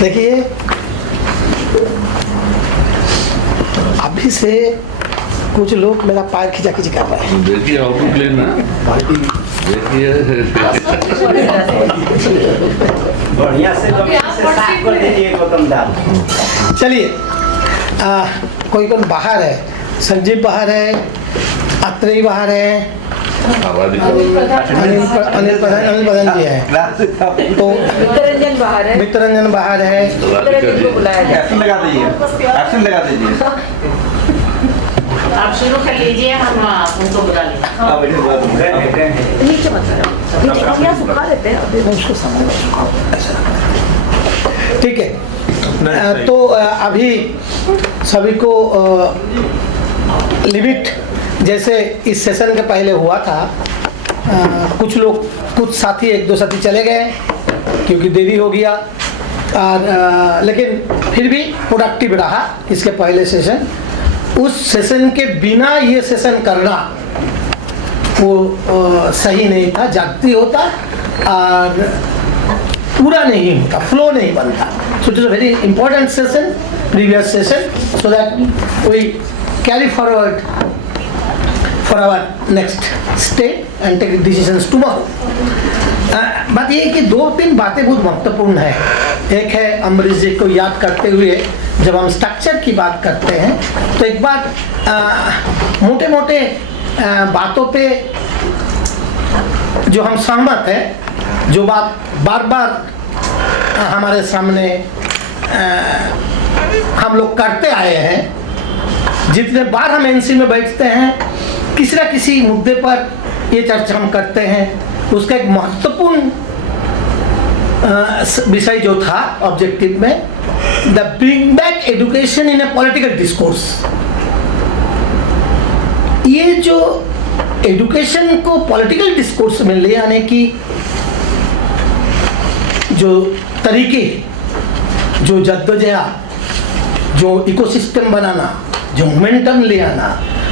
देखिए, अभी से कुछ लोग मेरा पैर खिंचा कर रहे हैं। देखिए आउटलुक लेना, देखिए बढ़िया से साफ कर दीजिए गौतम दाल। चलिए, कोई बाहर है, संजीव बाहर है, अत्रेय बाहर है, अनिल प्रधान जी है, तो मित्ररंजन बाहर है, मित्ररंजन बाहर है। मित्ररंजन को बुलाया जाए। एक्शन लगा दीजिए, एक्शन लगा दीजिए। आप शुरू कर लीजिए, हम उनको बुला लेंगे। नीचे मत करो, अभी देखो क्या सुखा देते हैं, अभी उसको समझ। ठीक है, तो अभी सभी को लिमिट जैसे इस सेशन के पहले हुआ था, कुछ साथी, एक दो साथी चले गए क्योंकि देरी हो गया, और लेकिन फिर भी प्रोडक्टिव रहा इसके पहले सेशन। उस सेशन के बिना ये सेशन करना वो सही नहीं था, जागती होता और पूरा नहीं होता, फ्लो नहीं बनता। So it is a very important session, previous session, so that we carry forward for our next step and take decisions tomorrow. बात ये है कि दो तीन बातें बहुत महत्वपूर्ण है। एक है अमरीश जी को याद करते हुए, जब हम स्ट्रक्चर की बात करते हैं तो एक बार मोटे मोटे बातों पे जो हम सहमत हैं, जो बात बार बार हमारे सामने हम लोग करते आए हैं, जितने बार हम एनसी में बैठते हैं किसी न किसी मुद्दे पर ये चर्चा हम करते हैं, उसका एक महत्वपूर्ण विषय जो था ऑब्जेक्टिव में, the bring back education in A political discourse. ये जो एजुकेशन को पॉलिटिकल डिस्कोर्स में ले आने की जो तरीके, जो जद्दोजहद, जो इकोसिस्टम बनाना, जो मोमेंटम ले आना,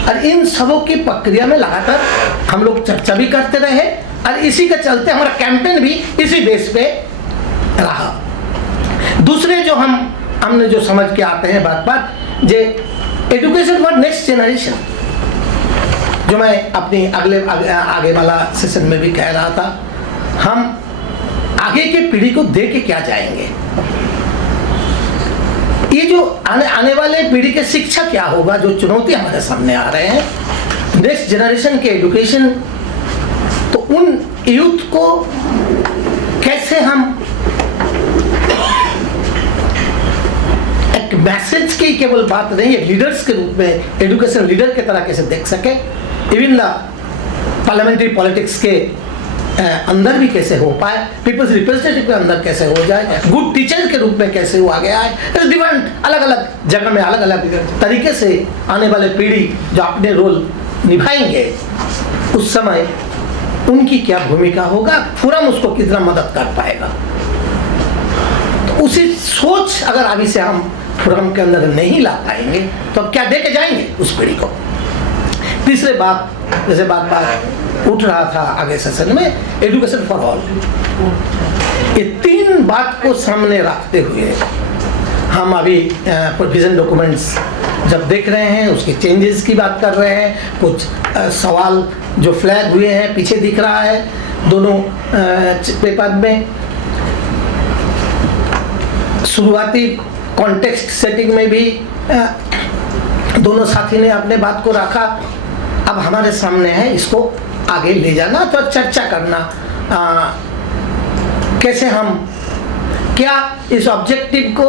और इन सबों की प्रक्रिया में लगातार हम लोग चर्चा भी करते रहे, और इसी के चलते हमारा कैंपेन भी इसी बेस पे रहा। दूसरे जो हमने जो समझ के आते हैं बात जे एजुकेशन फॉर नेक्स्ट जनरेशन, जो मैं अपनी आगे वाला सेशन में भी कह रहा था, हम आगे की पीढ़ी को दे के क्या जाएंगे, ये जो आने वाले पीढ़ी के शिक्षा क्या होगा, जो चुनौती हमारे सामने आ रहे हैं, नेक्स्ट जनरेशन के एजुकेशन, तो उन यूथ को कैसे हम एक मैसेज की केवल बात नहीं है, लीडर्स के रूप में, एजुकेशन लीडर के तरह कैसे देख सके, इवन द पार्लियामेंट्री पॉलिटिक्स के अंदर भी कैसे हो पाए, पीपल्स रिप्रेजेंटेटिव के अंदर कैसे हो जाए, गुड टीचर के रूप में कैसे वो आगे आए, डिफरेंट अलग अलग जगह में अलग अलग तरीके से आने वाले पीढ़ी जो अपने रोल निभाएंगे, उस समय उनकी क्या भूमिका होगा, फोरम उसको कितना मदद कर पाएगा। तो उसी सोच अगर अभी से हम फोरम के अंदर नहीं ला पाएंगे तो अब क्या दे के जाएंगे उस पीढ़ी को। तीसरे बात, जैसे बात उठ रहा था आगे सेशन में, एजुकेशन फॉर ऑल, ये तीन बात को सामने रखते हुए हम अभी प्रोविजन डॉक्यूमेंट्स जब देख रहे हैं, उसके चेंजेस की बात कर रहे हैं, कुछ सवाल जो फ्लैग हुए हैं पीछे दिख रहा है दोनों पेपर में। शुरुआती कॉन्टेक्स्ट सेटिंग में भी दोनों साथी ने अपने बात को रखा, अब हमारे सामने है इसको आगे ले जाना, तो चर्चा करना कैसे हम क्या इस ऑब्जेक्टिव को,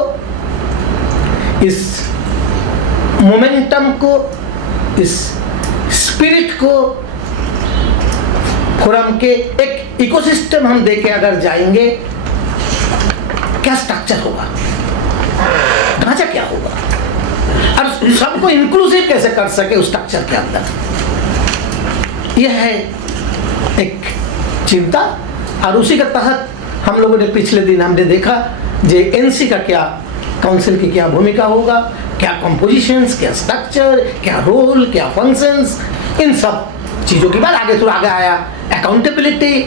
इस मोमेंटम को, इस स्पिरिट को, फोरम के एक इकोसिस्टम हम देके अगर जाएंगे, क्या स्ट्रक्चर होगा, ढांचा क्या होगा, और सबको इंक्लूसिव कैसे कर सके उस स्ट्रक्चर के अंदर, यह है एक चिंता। और उसी के तहत हम लोगों ने पिछले दिन हमने देखा जे एनसी का क्या काउंसिल की क्या भूमिका होगा, क्या कंपोजिशंस, क्या स्ट्रक्चर, क्या रोल, क्या फंक्शंस, इन सब चीज़ों की बात आगे थोड़ा आगे आया। अकाउंटेबिलिटी,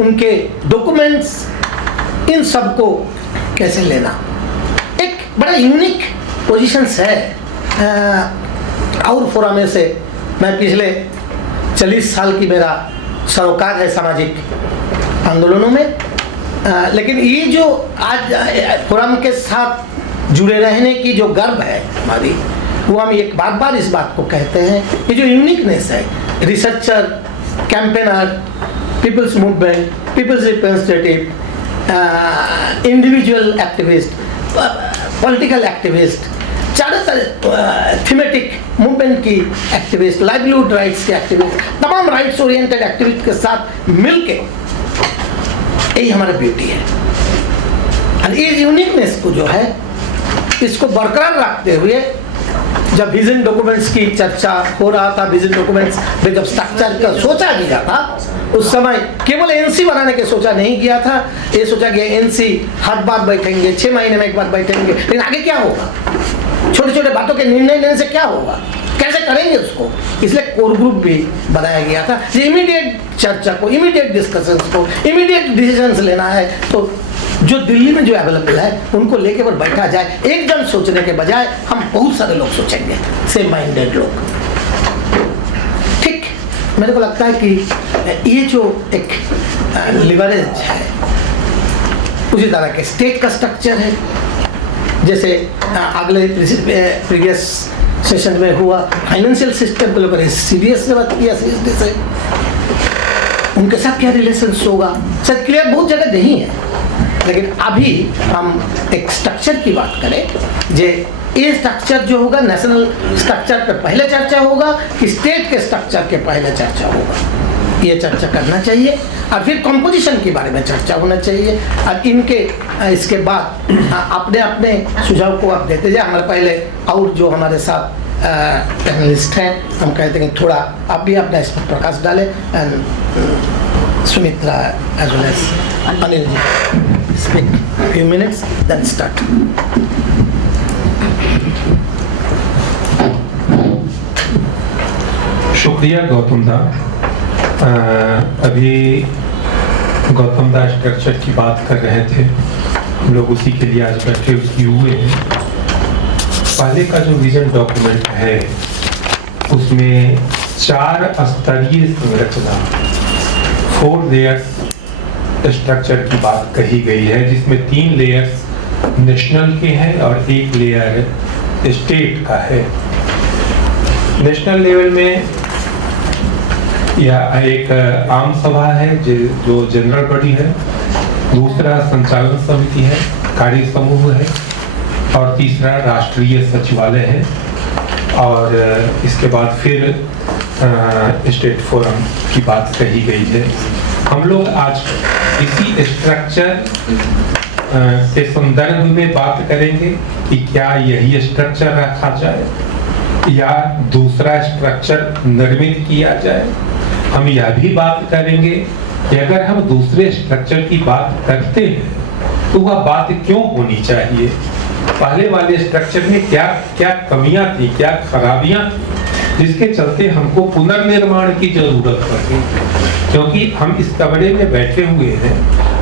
उनके डॉक्यूमेंट्स, इन सब को कैसे लेना, एक बड़ा यूनिक पोजीशंस है। और फोरम में से मैं पिछले 40 साल की मेरा सरोकार है सामाजिक आंदोलनों में, लेकिन ये जो आज फोरम के साथ जुड़े रहने की जो गर्व है हमारी, वो हम एक बार इस बात को कहते हैं, ये जो यूनिकनेस है, researcher, campaigner, people's movement, peoples representative, individual activist, political activist, चारों थीमेटिक मूवमेंट की एक्टिविस्ट, लाइवलीहुड राइट्स के एक्टिविस्ट, तमाम राइट्स ओरिएंटेड एक्टिविस्ट के साथ मिलके यही हमारा ब्यूटी है। और इस यूनिकनेस को जो है, इसको बरकरार रखते हुए जब विजन डॉक्यूमेंट्स की चर्चा हो रहा था, विजन डॉक्यूमेंट्स में जब स्ट्रक्चर का सोचा गया था, उस समय केवल एनसी बनाने के सोचा नहीं गया था, ये सोचा गया एनसी हर बार बैठेंगे, 6 महीने में एक बार बैठेंगे, लेकिन आगे क्या होगा, छोटे छोटे बातों के निर्णय लेने से क्या होगा, कैसे करेंगे उसको, इसलिए कोर ग्रुप भी बनाया गया था। इमीडिएट चर्चा को, इमीडिएट डिस्कशंस को, इमीडिएट डिसीजंस लेना है, तो जो दिल्ली में जो अवेलेबल है उनको लेके पर बैठा जाए, एक जन सोचने के बजाय हम बहुत सारे लोग सोचेंगे, सेम माइंडेड लोग। ठीक, मेरे को लगता है कि ये जो एक लिवरेज है, उसी तरह के स्टेट का स्ट्रक्चर है, जैसे अगले प्रीवियस सेशन में हुआ, फाइनेंशियल सिस्टम को लेकर सीडीएस से बात किया, सीडीएस से उनके साथ क्या रिलेशंस होगा, सर क्लियर बहुत जगह नहीं है, लेकिन अभी हम एक स्ट्रक्चर की बात करें, जे ये स्ट्रक्चर जो होगा नेशनल स्ट्रक्चर पे पहले चर्चा होगा कि स्टेट के स्ट्रक्चर के पहले चर्चा होगा, ये चर्चा करना चाहिए, और फिर कंपोजिशन के बारे में चर्चा होना चाहिए, और इनके इसके बाद अपने अपने सुझाव को आप देते जाए। हमारे पहले और जो हमारे साथ पैनलिस्ट हैं, हम कहते हैं थोड़ा आप भी अपना इस पर प्रकाश डालें, and Sumitra as well as Anil ji speak few minutes, then start. शुक्रिया गौतम दा। अभी गौतम दा स्ट्रक्चर की बात कर रहे थे, हम लोग उसी के लिए आज बैठे हुए हैं। पहले का जो विजन डॉक्यूमेंट है उसमें 4 स्तरीय संरचना, 4 लेयर्स स्ट्रक्चर की बात कही गई है, जिसमें 3 लेयर्स नेशनल के हैं और 1 लेयर स्टेट का है। नेशनल लेवल में यह एक आम सभा है जो जनरल बॉडी है, दूसरा संचालन समिति है, कार्य समूह है, और तीसरा राष्ट्रीय सचिवालय है, और इसके बाद फिर स्टेट फोरम की बात कही गई है। हम लोग आज इसी स्ट्रक्चर के संदर्भ में बात करेंगे कि क्या यही स्ट्रक्चर रखा जाए या दूसरा स्ट्रक्चर निर्मित किया जाए। हम यह भी बात करेंगे कि अगर हम दूसरे स्ट्रक्चर की बात करते हैं तो वह बात क्यों होनी चाहिए, पहले वाले स्ट्रक्चर में क्या क्या कमियां थी, क्या खराबियां थी, जिसके चलते हमको पुनर्निर्माण की जरूरत पड़ी। क्योंकि हम इस कमरे में बैठे हुए हैं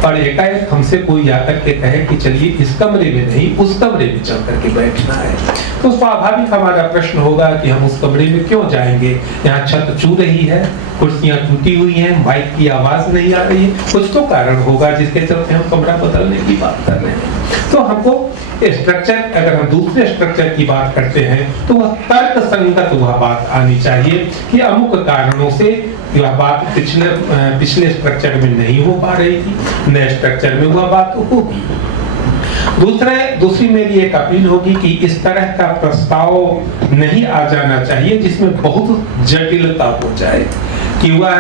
और एकाएक हमसे कोई आकर के कहे कि चलिए इस कमरे में नहीं उस कमरे में चल करके बैठना है, तो स्वाभाविक हमारा प्रश्न होगा कि हम उस कमरे में क्यों जाएंगे। यहाँ छत चू रही है, कुर्सियां टूटी हुई हैं, माइक की आवाज नहीं आ रही है, कुछ तो कारण होगा जिसके चलते हम कमरा बदलने की बात कर रहे हैं। तो हमको स्ट्रक्चर, अगर हम दूसरे स्ट्रक्चर की बात करते हैं तो वह तर्क संगत वह बात आनी चाहिए कि अमुक कारणों से यह बात पिछले स्ट्रक्चर में नहीं हो पा रही थी, नए स्ट्रक्चर में वह बात होगी। दूसरी मेरी एक अपील होगी कि इस तरह का प्रस्ताव नहीं आ जाना चाहिए जिसमें बहुत जटिलता हो जाए, कि वह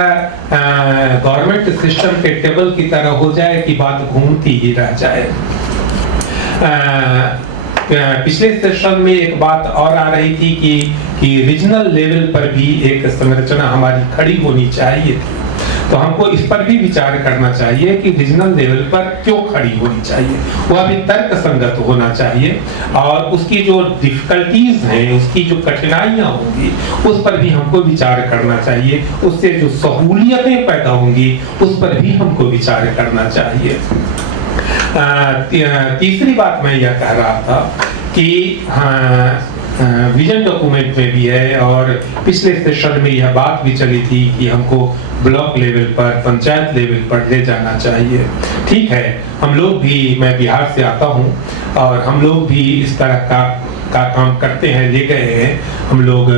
गवर्नमेंट सिस्टम के टेबल की तरह हो जाए कि बात घूमती ही रह जाए। पिछले सेशन में एक बात और आ रही थी कि रीजनल लेवल पर भी एक संरचना हमारी खड़ी होनी चाहिए थी। तो हमको इस पर भी विचार करना चाहिए कि रीजनल लेवल पर क्यों खड़ी होनी चाहिए, वह भी तर्क संगत होना चाहिए, और उसकी जो डिफिकल्टीज हैं, उसकी जो कठिनाइयां होंगी, उस पर भी हमको विचार करना चाहिए, उससे जो सहूलियतें पैदा होंगी उस पर भी हमको विचार करना चाहिए। तीसरी बात मैं यह कह रहा था कि विजन डॉक्यूमेंट में भी है और पिछले सेशन में यह बात भी चली थी कि हमको ब्लॉक लेवल पर, पंचायत लेवल पर ले जाना चाहिए। ठीक है, हम लोग भी, मैं बिहार से आता हूँ और हम लोग भी इस तरह का काम करते हैं, ले गए हैं हम लोग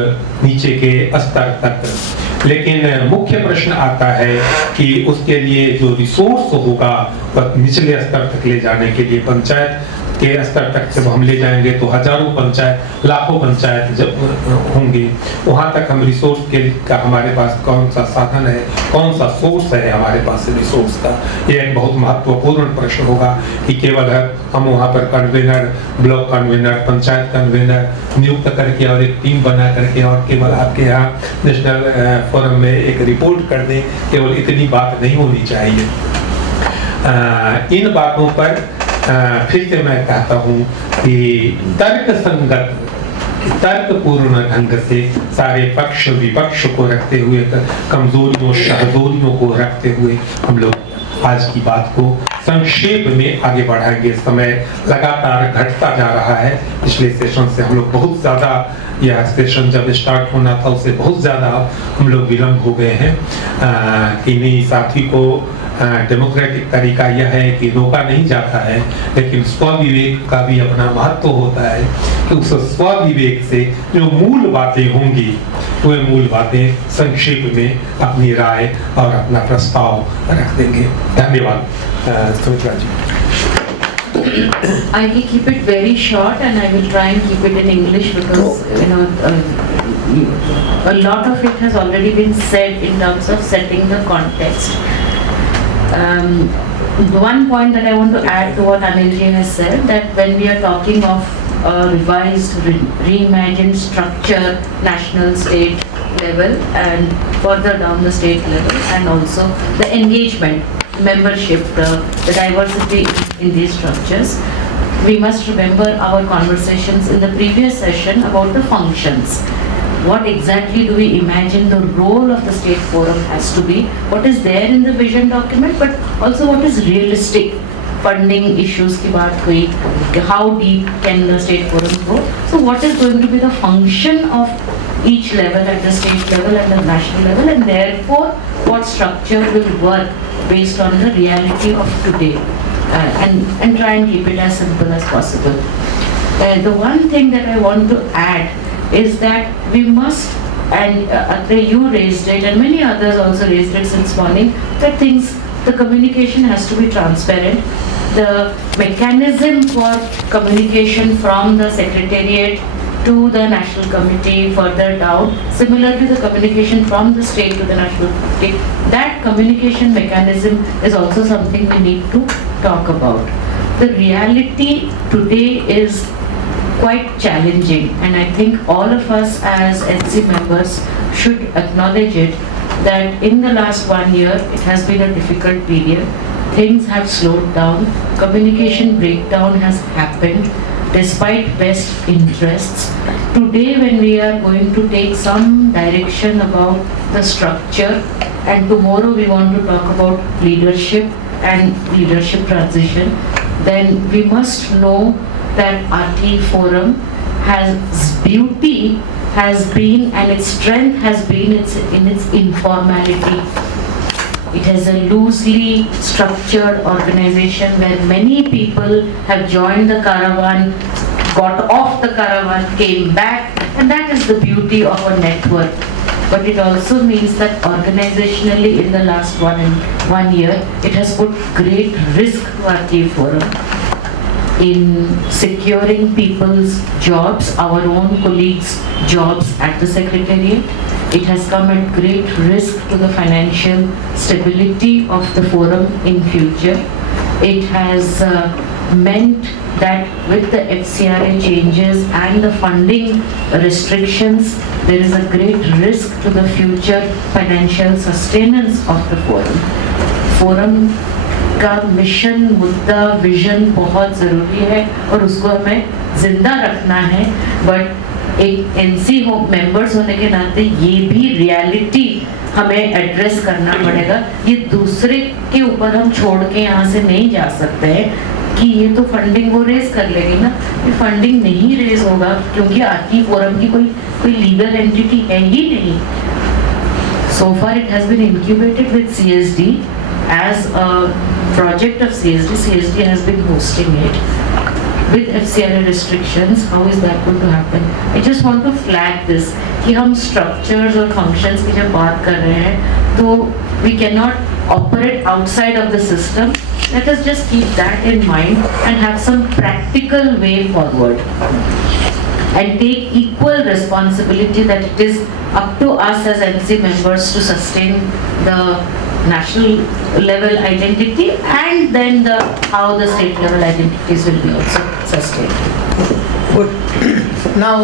नीचे के स्तर तक। लेकिन मुख्य प्रश्न आता है कि उसके लिए जो रिसोर्स होगा वह निचले स्तर तक ले जाने के लिए, पंचायत के स्तर तक जब हम ले जाएंगे तो हजारों पंचायत, लाखों पंचायत जब होंगे, वहाँ तक हम रिसोर्स के का हमारे पास कौन सा साधन है, कौन सा सोर्स है हमारे पास रिसोर्स का, यह एक बहुत महत्वपूर्ण प्रश्न होगा कि केवल हम वहाँ पर convener, block convener, panchayat convener नियुक्त करके और एक टीम बना करके और केवल आपके यहाँ नेशनल फोरम में एक रिपोर्ट कर दें, केवल इतनी बात नहीं होनी चाहिए। इन बातों पर फिर से मैं कहता हूँ कि तर्क संगत, तर्कपूर्ण ढंग से सारे पक्ष विपक्ष को रखते हुए, कमजोरियों सहजोरियों को रखते हुए हम लोग आज की बात को संक्षेप में आगे बढ़ाएंगे। समय लगातार घटता जा रहा है, पिछले सेशन से हम लोग बहुत ज़्यादा, यह सेशन जब स्टार्ट होना था उससे बहुत ज़्यादा हम लोग विलम्ब हो गए हैं। किन्हीं साथी को डेमोक्रेटिक तरीका यह है कि रोका नहीं जाता है, लेकिन स्वविवेक का भी अपना महत्व होता है कि उस स्वविवेक से जो मूल बातें होंगी वे मूल बातें संक्षेप में अपनी राय और अपना प्रस्ताव रख देंगे। धन्यवाद। सुमित्रा जी। I will keep it very short and I will try and keep it in English because a lot of it has already been said in terms of setting the context. One point that I want to add to what Anilji has said, that when we are talking of a revised, reimagined structure, national, state level and further down the state level, and also the engagement, membership, the diversity in these structures, we must remember our conversations in the previous session about the functions. What exactly do we imagine the role of the state forum has to be? What is there in the vision document, but also what is realistic? Funding issues की बात हुई, how deep can the state forum go? So what is going to be the function of each level, at the state level and the national level, and therefore what structure will work based on the reality of today, and try and keep it as simple as possible. The one thing that I want to add is that we must, and you raised it and many others also raised it since morning, that the communication has to be transparent. The mechanism for communication from the secretariat to the national committee further down, similar to the communication from the state to the national committee, that communication mechanism is also something we need to talk about. The reality today is quite challenging, and I think all of us as NC members should acknowledge it, that in the last 1 year it has been a difficult period. Things have slowed down, communication breakdown has happened despite best interests. Today when we are going to take some direction about the structure, and tomorrow we want to talk about leadership and leadership transition, then we must know that RT Forum has beauty has been, and its strength has been in its informality. It has a loosely structured organization where many people have joined the caravan, got off the caravan, came back, and that is the beauty of a network. But it also means that organizationally in the last 1 year, it has put great risk to RT Forum in securing people's jobs, our own colleagues' jobs at the Secretariat. It has come at great risk to the financial stability of the forum in future. It has meant that with the FCRA changes and the funding restrictions, there is a great risk to the future financial sustenance of the forum. Forum का mission, मुद्दा, vision बहुत ज़रूरी है और उसको हमें जिंदा रखना है, बट एक एनसी हो मेंबर्स होने के नाते ये भी रियलिटी हमें एड्रेस करना पड़ेगा। ये दूसरे के ऊपर हम छोड़ के यहाँ से नहीं जा सकते हैं कि ये तो फंडिंग वो रेज कर लेगी ना, ये फंडिंग नहीं रेज होगा क्योंकि आरटी फोरम की कोई लीगल एंटिटी है ही नहीं। So far it has been incubated with CSD as a project of CSD. CSD has been hosting it. With FCRA restrictions, how is that going to happen? I just want to flag this कि हम structures और functions की जब बात कर रहे हैं तो we cannot operate outside of the system. Let us just keep that in mind and have some practical way forward and take equal responsibility that it is up to us as MC members to sustain the national level identity and then how the state level identities will be also sustained. Good. Now,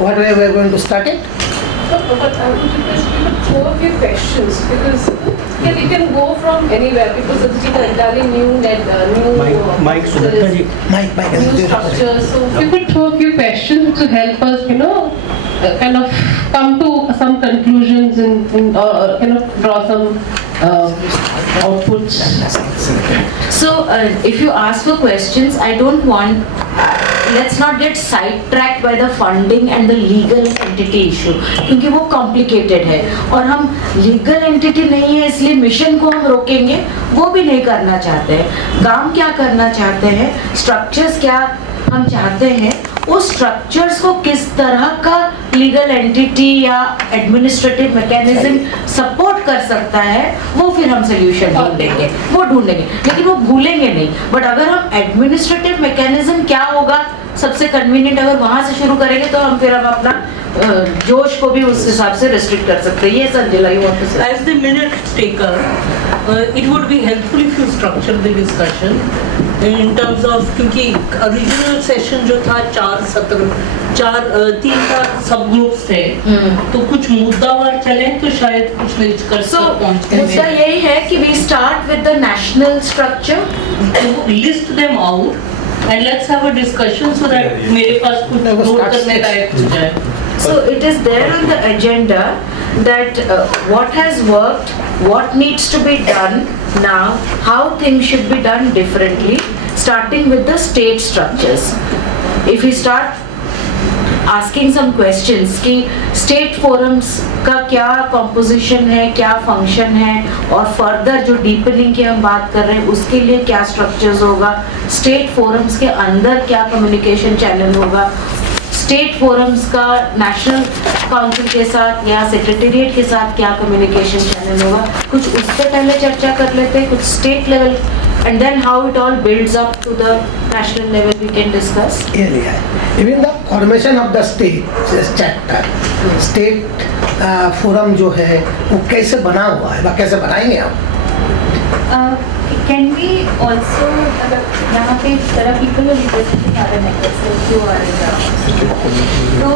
what way we are going to start it? But I would request you to throw a few questions because we can go from anywhere because it's an entirely new Mike Sudhakar ji. Mike, new structure. So if you could throw a few questions to help us, kind of come to some conclusions and draw some outputs. So if you ask for questions, I don't want, let's not get sidetracked by the funding and the legal entity issue क्योंकि वो complicated है और हम legal entity नहीं है इसलिए mission को हम रोकेंगे, वो भी नहीं करना चाहते हैं। गांव क्या करना चाहते हैं, structures क्या हम चाहते हैं, उस स्ट्रक्चर्स को किस तरह का लीगल एंटिटी या एडमिनिस्ट्रेटिव मैकेनिज्म सपोर्ट कर सकता है, वो फिर हम सोल्यूशन ढूंढेंगे, लेकिन वो भूलेंगे नहीं। बट अगर हम एडमिनिस्ट्रेटिव मैकेनिज्म क्या होगा सबसे कन्वीनियंट अगर वहां से शुरू करेंगे तो हम फिर अपना जोश को भी उस हिसाब से रिस्ट्रिक्ट कर सकते हैं। ये संजय यू वांट टू से As the minute taker, it would be helpful if you structure the discussion in terms of क्योंकि original session जो था 3-4 सब ग्रुप्स थे तो कुछ मुद्दावार चले तो शायद कुछ निष्कर्ष तक पहुंचते हैं। मुद्दा यही है कि we start with the national structure, list them out and let's have a discussion so that मेरे पास कुछ नोट करने लायक हो जाए। So it is there on the agenda that what has worked, what needs to be done now, how things should be done differently, starting with the state structures. If we start asking some questions कि state forums का क्या composition है, क्या function है और further जो deepening की हम बात कर रहे हैं उसके लिए क्या structures होगा, state forums के अंदर क्या communication channel होगा, स्टेट फोरम्स का नेशनल काउंसिल के साथ या सेक्रेटेरिएट के साथ क्या कम्युनिकेशन चैनल होगा, कुछ उस पर पहले चर्चा कर लेते हैं, कुछ state level and then how it all builds up to the national level we can discuss. Even the formation of the state chapter, state forum जो है वो कैसे बना हुआ है, वो कैसे बनाएंगे आप? Can we also यहाँ पे there are people who are representing other networks like you are तो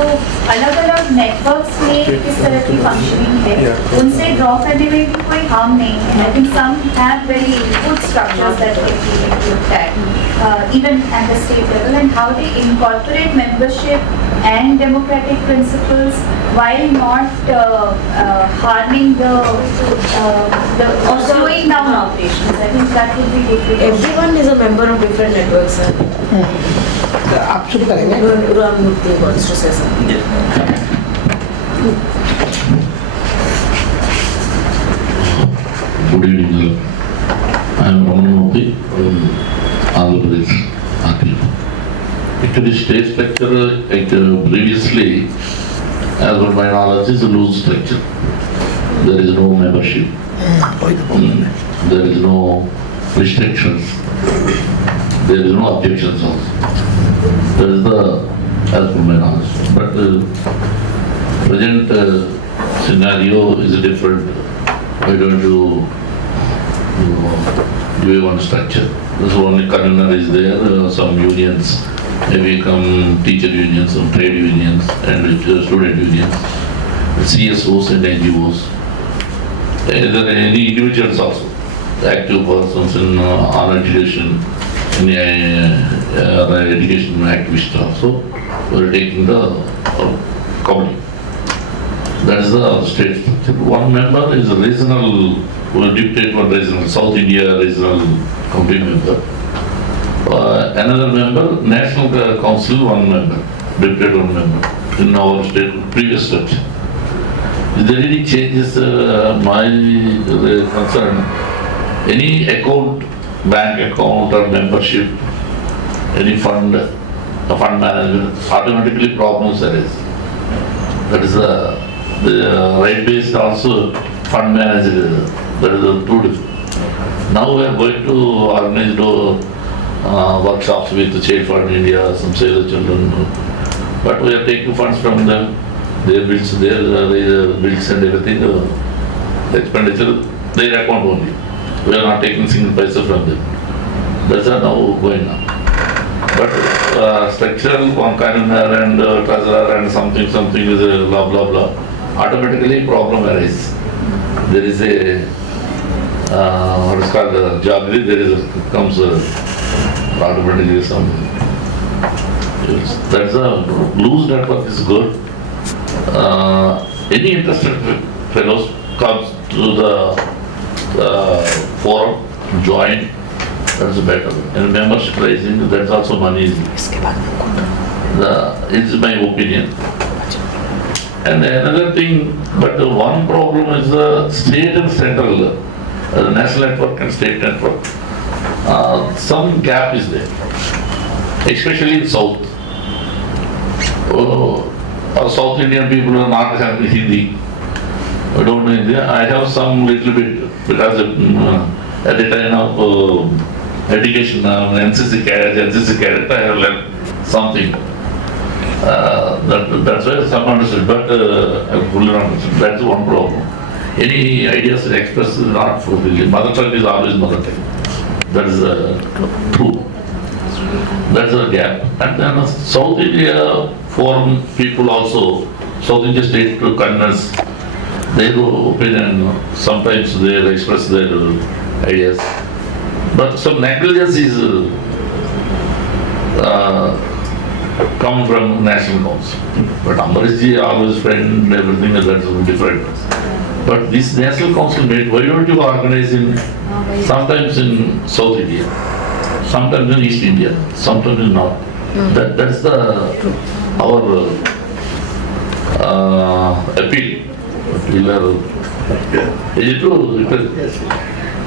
अलग-अलग networks में किस तरह की functioning है उनसे draw करने में भी कोई harm नहीं है। I think some have very good structures that can be looked at even at the state level and how they incorporate membership and democratic principles while not harming the or slowing down operations. I think that would be good. Everyone is a member of different networks. आप शुरू करेंगे? Ramamurthy wants to say something. Good evening, sir. I am Ramamurthy from Andhra Pradesh, RTF. Actually, state structure, previously, as per my knowledge, is a loose structure. There is no membership. There is no restrictions. There is no objections also. That is as per my knowledge. But present scenario is different. Why don't you do one structure? This only convener is there, some unions, maybe come teacher unions, some trade unions and student unions, CSOs and NGOs. There any individuals also, active persons in on education, in education activists also, we are taking the company. That is the state structure. One member is a regional, will dictate one regional, South India regional committee member. Another member, National Council, one member, dictate one member in our state previous structure. If there any changes, my concern, any account, bank account or membership, any fund, fund management, automatically problems arise. That is the right based also fund manager, that is the two different. Now we are going to organize workshops with the Child Fund India, some Save the Children, but we are taking funds from them, their bills and everything, the expenditure, their account only. We are not taking single paisa from them. That's now going on. But structural one convener and treasurer and something is blah blah blah. Automatically problem arises. There is a what is called a job. There is comes automatically some. That's a loose network is good. Any interested fellows comes to the forum, join. That's better. And membership raising, that's also money. It's my opinion. And another thing, but the one problem is the state and central, the national network and state network. Some gap is there, especially in South. South Indian people are not having Hindi. I don't know Hindi. I have some little bit because at the time of education, NCC cadet, I have learned something. That's why some understood, but I fully understood. That's one problem. Any ideas expressed is not fulfilled. Mother tongue is always mother tongue. That is true. That's a gap. And then South India forum people also, South India state conveners, their opinion, sometimes they express their ideas. But some negligence is come from National Council. But Ambarishji always friend, everything that's different. But this National Council made, why don't you organize in, sometimes in South India, sometimes in East India, sometimes in North. That's our appeal. Is it true?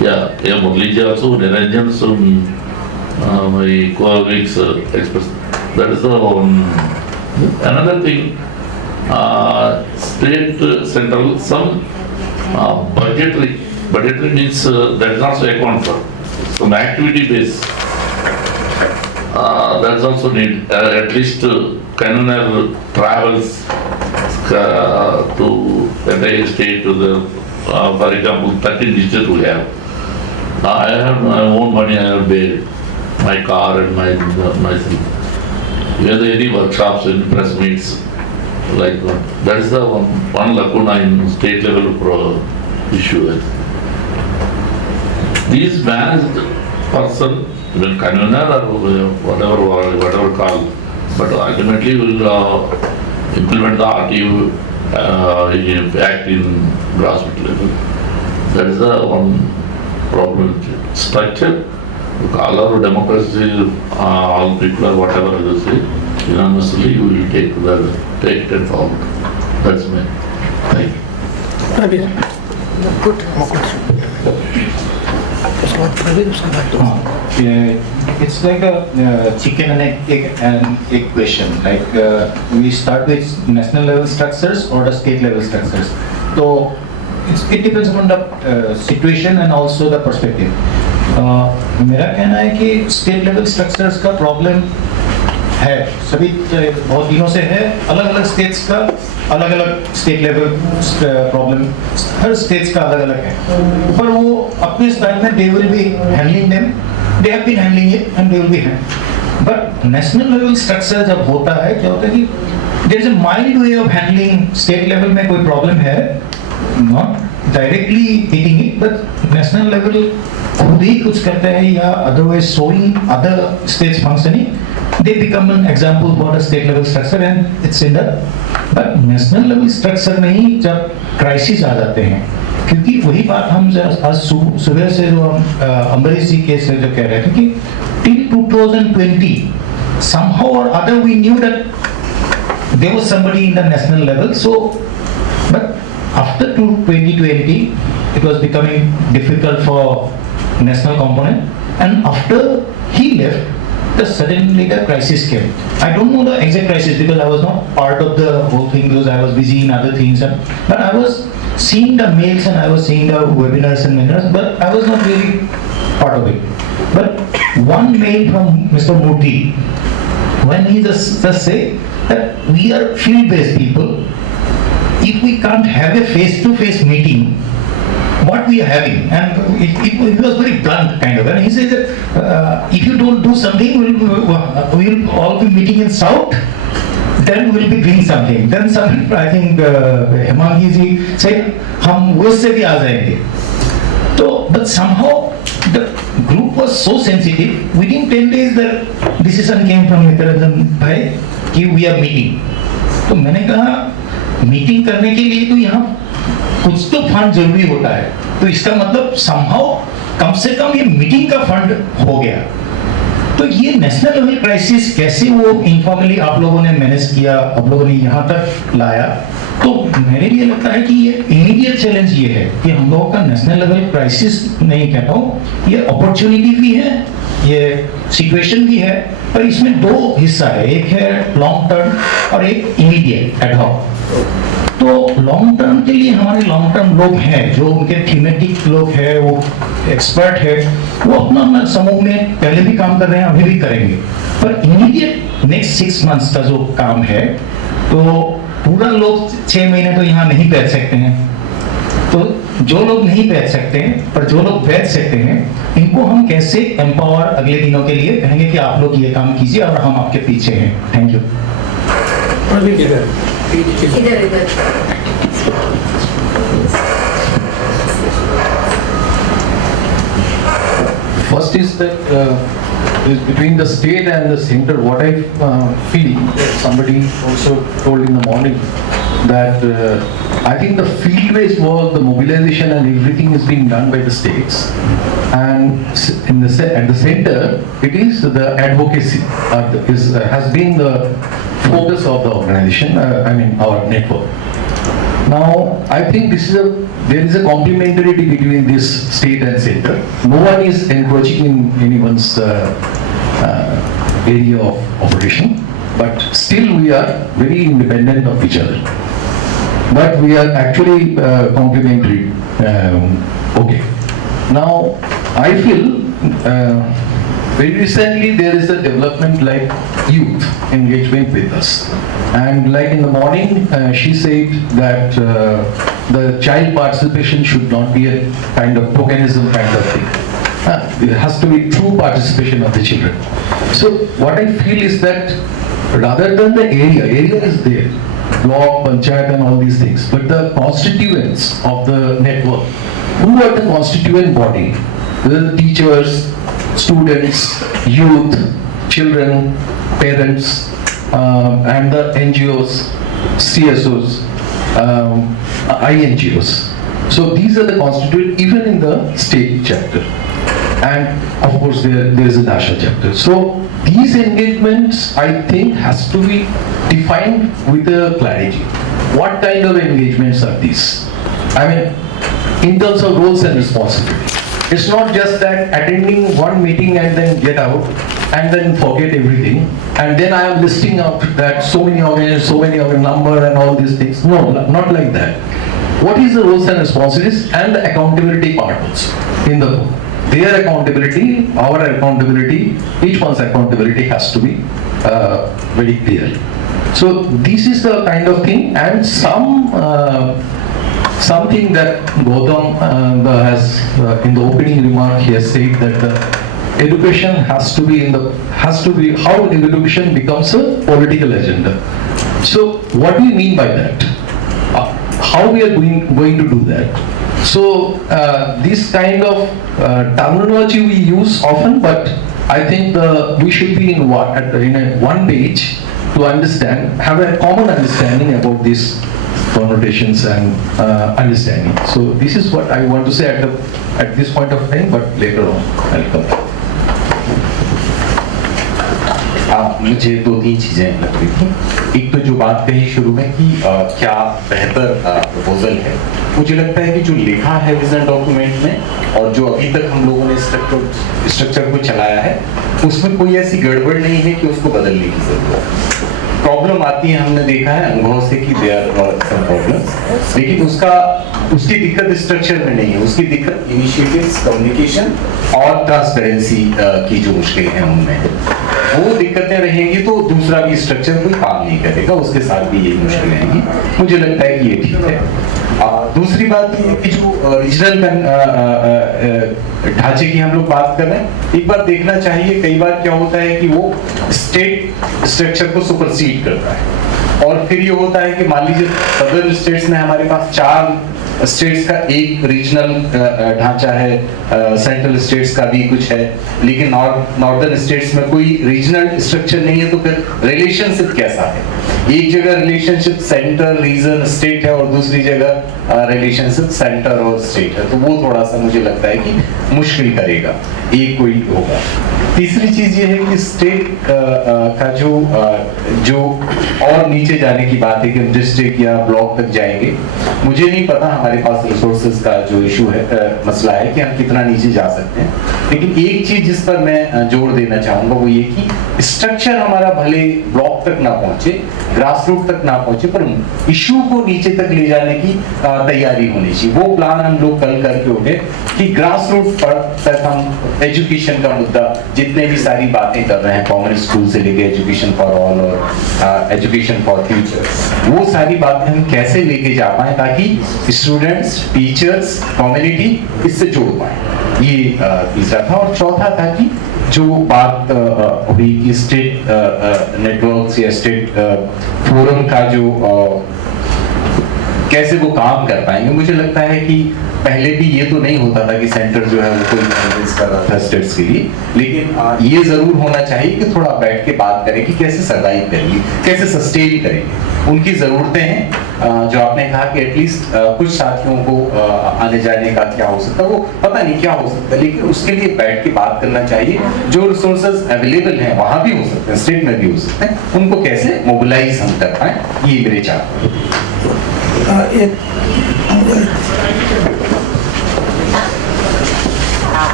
Yeah, Murliji also, Niranjan, some my colleagues expressed. That is the one. Another thing, state, central, some budgetary means that is also account for. Some activity base, that is also need, at least convener travels to entire state to the, for example, 13 districts we have. I have my own money, I have paid my car and myself. Whether any workshops and press meets like that. That is the one lacuna in state level issue. These managed person, even convener or whatever call, but ultimately will implement the RTU act in grassroots level. That is the one problem. Structure, all our democracy, all people are whatever they say, unanimously we will take it and forward. That's me. Thank you. It's like a chicken and egg question. Like we start with national level structures or the state level structures. So it depends upon the situation and also the perspective. मेरा कहना है कि state level structures का problem है, सभी बहुत दिनों से है, अलग अलग स्टेट्स का अलग अलग स्टेट लेवल प्रॉब्लम, हर स्टेट्स का अलग अलग है, पर वो अपने स्टाइल में they will be handling them they have been handling it and they will be handling. But national level structure जब होता है क्या होता है कि there is a mild way of handling state level में कोई problem है, not directly hitting it, but national level खुद ही कुछ करते हैं या otherwise showing other states functioning, they become an example for the state level structure and it's in the but national level structure में ही जब crisis आ जाते हैं, क्योंकि वही बात हम आज सुबह से जो अम्बरीश जी के से जो कह रहे थे कि till 2020 somehow or other we knew that there was somebody in the national level, so but after 2020 it was becoming difficult for national component and after he left suddenly the crisis came. I don't know the exact crisis because I was not part of the whole thing because I was busy in other things, but I was seeing the mails and I was seeing the webinars and webinars, but I was not really part of it. But one mail from Mr. Murthy, when he just say that we are field-based people, if we can't have a face-to-face meeting, what we are having, and it was very blunt kind of, and he says that if you don't do something, we'll all be meeting in South, then we'll be doing something. Then some, I think Hemangi ji said, हम west से भी आ जाएंगे. So, but somehow the group was so sensitive. Within 10 days, the decision came from Nityaranjan Bhai कि we are meeting. तो मैंने कहा meeting करने के लिए तो यहाँ कुछ तो फंड जरूरी होता है, तो इसका मतलब somehow कम से कम ये मीटिंग का फंड हो गया. तो ये नेशनल लेवल क्राइसिस कैसे वो इनफॉर्मली आप लोगों ने मैनेज किया, आप लोगों ने यहाँ तक लाया, तो मेरे लिए लगता है कि ये इमीडिएट चैलेंज ये है कि हम लोगों का नेशनल लेवल क्राइसिस नहीं कहता हूँ, ये अपॉर्चुनिटी भी है, ये सिचुएशन भी है, पर इसमें दो हिस्सा है, एक है लॉन्ग टर्म और एक इमीडिएट एड हॉक. तो लॉन्ग टर्म के लिए हमारे लॉन्ग टर्म लोग हैं जो उनके थीमेटिक लोग हैं, वो एक्सपर्ट है, वो अपना अपना समूह में पहले भी काम कर रहे हैं, अभी भी करेंगे. पर इमीडिएट नेक्स्ट 6 months का जो काम है, तो पूरा लोग 6 महीने तो यहाँ नहीं बैठ सकते हैं. तो जो लोग नहीं बैठ सकते हैं, पर जो लोग बैठ सकते हैं, इनको हम कैसे एम्पावर अगले दिनों के लिए कहेंगे कि आप लोग ये काम कीजिए और हम आपके पीछे हैं. Thank you. First is that is between the state and the center, what I feel, somebody also told in the morning that I think the field-based work, the mobilization and everything is being done by the states, and at the center it is the advocacy has been the focus of the organization, I mean our network. Now I think there is a complementarity between this state and center. No one is encroaching in anyone's area of operation, but still we are very independent of each other. But we are actually complementary. Okay. Now I feel very recently there is a development like youth engagement with us, and like in the morning she said that the child participation should not be a kind of tokenism kind of thing. There has to be true participation of the children. So what I feel is that rather than the area is there, block, panchayat and all these things, but the constituents of the network, who are the constituent body, the teachers, students, youth, children, parents, and the NGOs, CSOs, INGOs. So these are the constituent even in the state chapter, and of course there is a national chapter. So these engagements I think has to be defined with a clarity. What kind of engagements are these? I mean, in terms of roles and responsibility. It's not just that attending one meeting and then get out and then forget everything, and then I am listing out that so many organizations, so many of a number and all these things. No, not like that. What is the roles and responsibilities and the accountability part also in the book? Their accountability, our accountability, each one's accountability has to be very clear. So this is the kind of thing, and something that Gautam has in the opening remark he has said that the education has to be how education becomes a political agenda. So what do you mean by that? How we are going to do that? So this kind of terminology we use often, but I think we should be in one page to understand, have a common understanding about these connotations and understanding. So this is what I want to say at this point of time, but later on I'll come back. मुझे 2-3 चीजें लग रही थी। एक तो जो बात कही शुरू में कि क्या बेहतर प्रपोजल है, मुझे लगता है कि जो लिखा है विजन डॉक्यूमेंट में और जो अभी तक हम लोगों ने स्ट्रक्चर को चलाया है, उसमें कोई ऐसी गड़बड़ नहीं है कि उसको बदलने की जरूरत है। प्रॉब्लम आती है, हमने देखा है अनुभव से कि देयर आर सम प्रॉब्लम्स, लेकिन उसकी दिक्कत स्ट्रक्चर में नहीं है, उसकी दिक्कत इनिशिएटिव्स, कम्युनिकेशन और ट्रांसपेरेंसी की जो मुश्किलें हैं उनमें। वो दिक्कतें रहेंगी तो दूसरा भी स्ट्रक्चर कोई काम नहीं करेगा, उसके साथ भी यही मुश्किलें आएंगी। मुझे लगता है कि ये ठीक है। दूसरी बात ये कि जो रीजनल ढांचे की हम लोग बात कर रहे हैं, एक बार देखना चाहिए, कई बार क्या होता है कि वो स्टेट स्ट्रक्चर को सुपरसीड करता है और फिर ये होता है कि मान लीजिए सदर्न स्टेट्स में हमारे पास 4 स्टेट्स का एक रीजनल ढांचा है, सेंट्रल स्टेट्स का भी कुछ है, लेकिन नॉर्दर्न स्टेट्स में कोई रीजनल स्ट्रक्चर नहीं है, तो फिर रिलेशनशिप कैसा है? एक जगह रिलेशनशिप सेंटर रीजन स्टेट है और दूसरी जगह रिलेशनशिप सेंटर और स्टेट है, तो वो थोड़ा सा मुझे लगता है कि मुश्किल करेगा, एक कोई होगा। तीसरी चीज ये है कि स्टेट का जो और नीचे जाने की बात है कि हम डिस्ट्रिक्ट या ब्लॉक तक जाएंगे, मुझे नहीं पता, हमारे पास रिसोर्सेज का जो इशू है, मसला है कि हम कितना नीचे जा सकते हैं। लेकिन एक चीज जिस पर मैं जोर देना चाहूंगा वो ये कि स्ट्रक्चर हमारा भले ब्लॉक तक ना पहुंचे, ग्रास रूट तक ना पहुंचे, पर इशू को नीचे तक ले जाने की तैयारी होनी चाहिए। वो प्लान हम लोग कल करके उठे कि ग्रास रूट पर तक हम एजुकेशन का मुद्दा, जितने भी सारी बातें कर रहे हैं, कॉमन स्कूल से लेके एजुकेशन फॉर ऑल और एजुकेशन फॉर फ्यूचर, वो सारी बातें हम कैसे लेके जा पाए ताकि स्टूडेंट्स, टीचर्स, कम्युनिटी इससे जुड़ पाए। ये तीसरा था। और चौथा था कि जो बात हुई कि स्टेट नेटवर्क्स या स्टेट फोरम का जो कैसे वो काम कर पाएंगे, मुझे लगता है कि पहले भी ये तो नहीं होता था कि सेंटर जो है वो कोई कन्विंस कर रहा था स्टेट्स के लिए, लेकिन ये जरूर होना चाहिए कि थोड़ा बैठ के बात करें कि कैसे सर्वाइव करेंगे, कैसे सस्टेन करेंगे। उनकी जरूरतें हैं, जो आपने कहा कि एटलीस्ट कुछ साथियों को आने जाने का क्या हो सकता है, वो पता नहीं क्या हो सकता है, लेकिन उसके लिए बैठ के बात करना चाहिए। जो रिसोर्सेज अवेलेबल हैं वहां भी हो सकते हैं, स्टेट में भी हो सकते हैं, उनको कैसे मोबिलाइज हम कर पाए, ये मेरे चाह।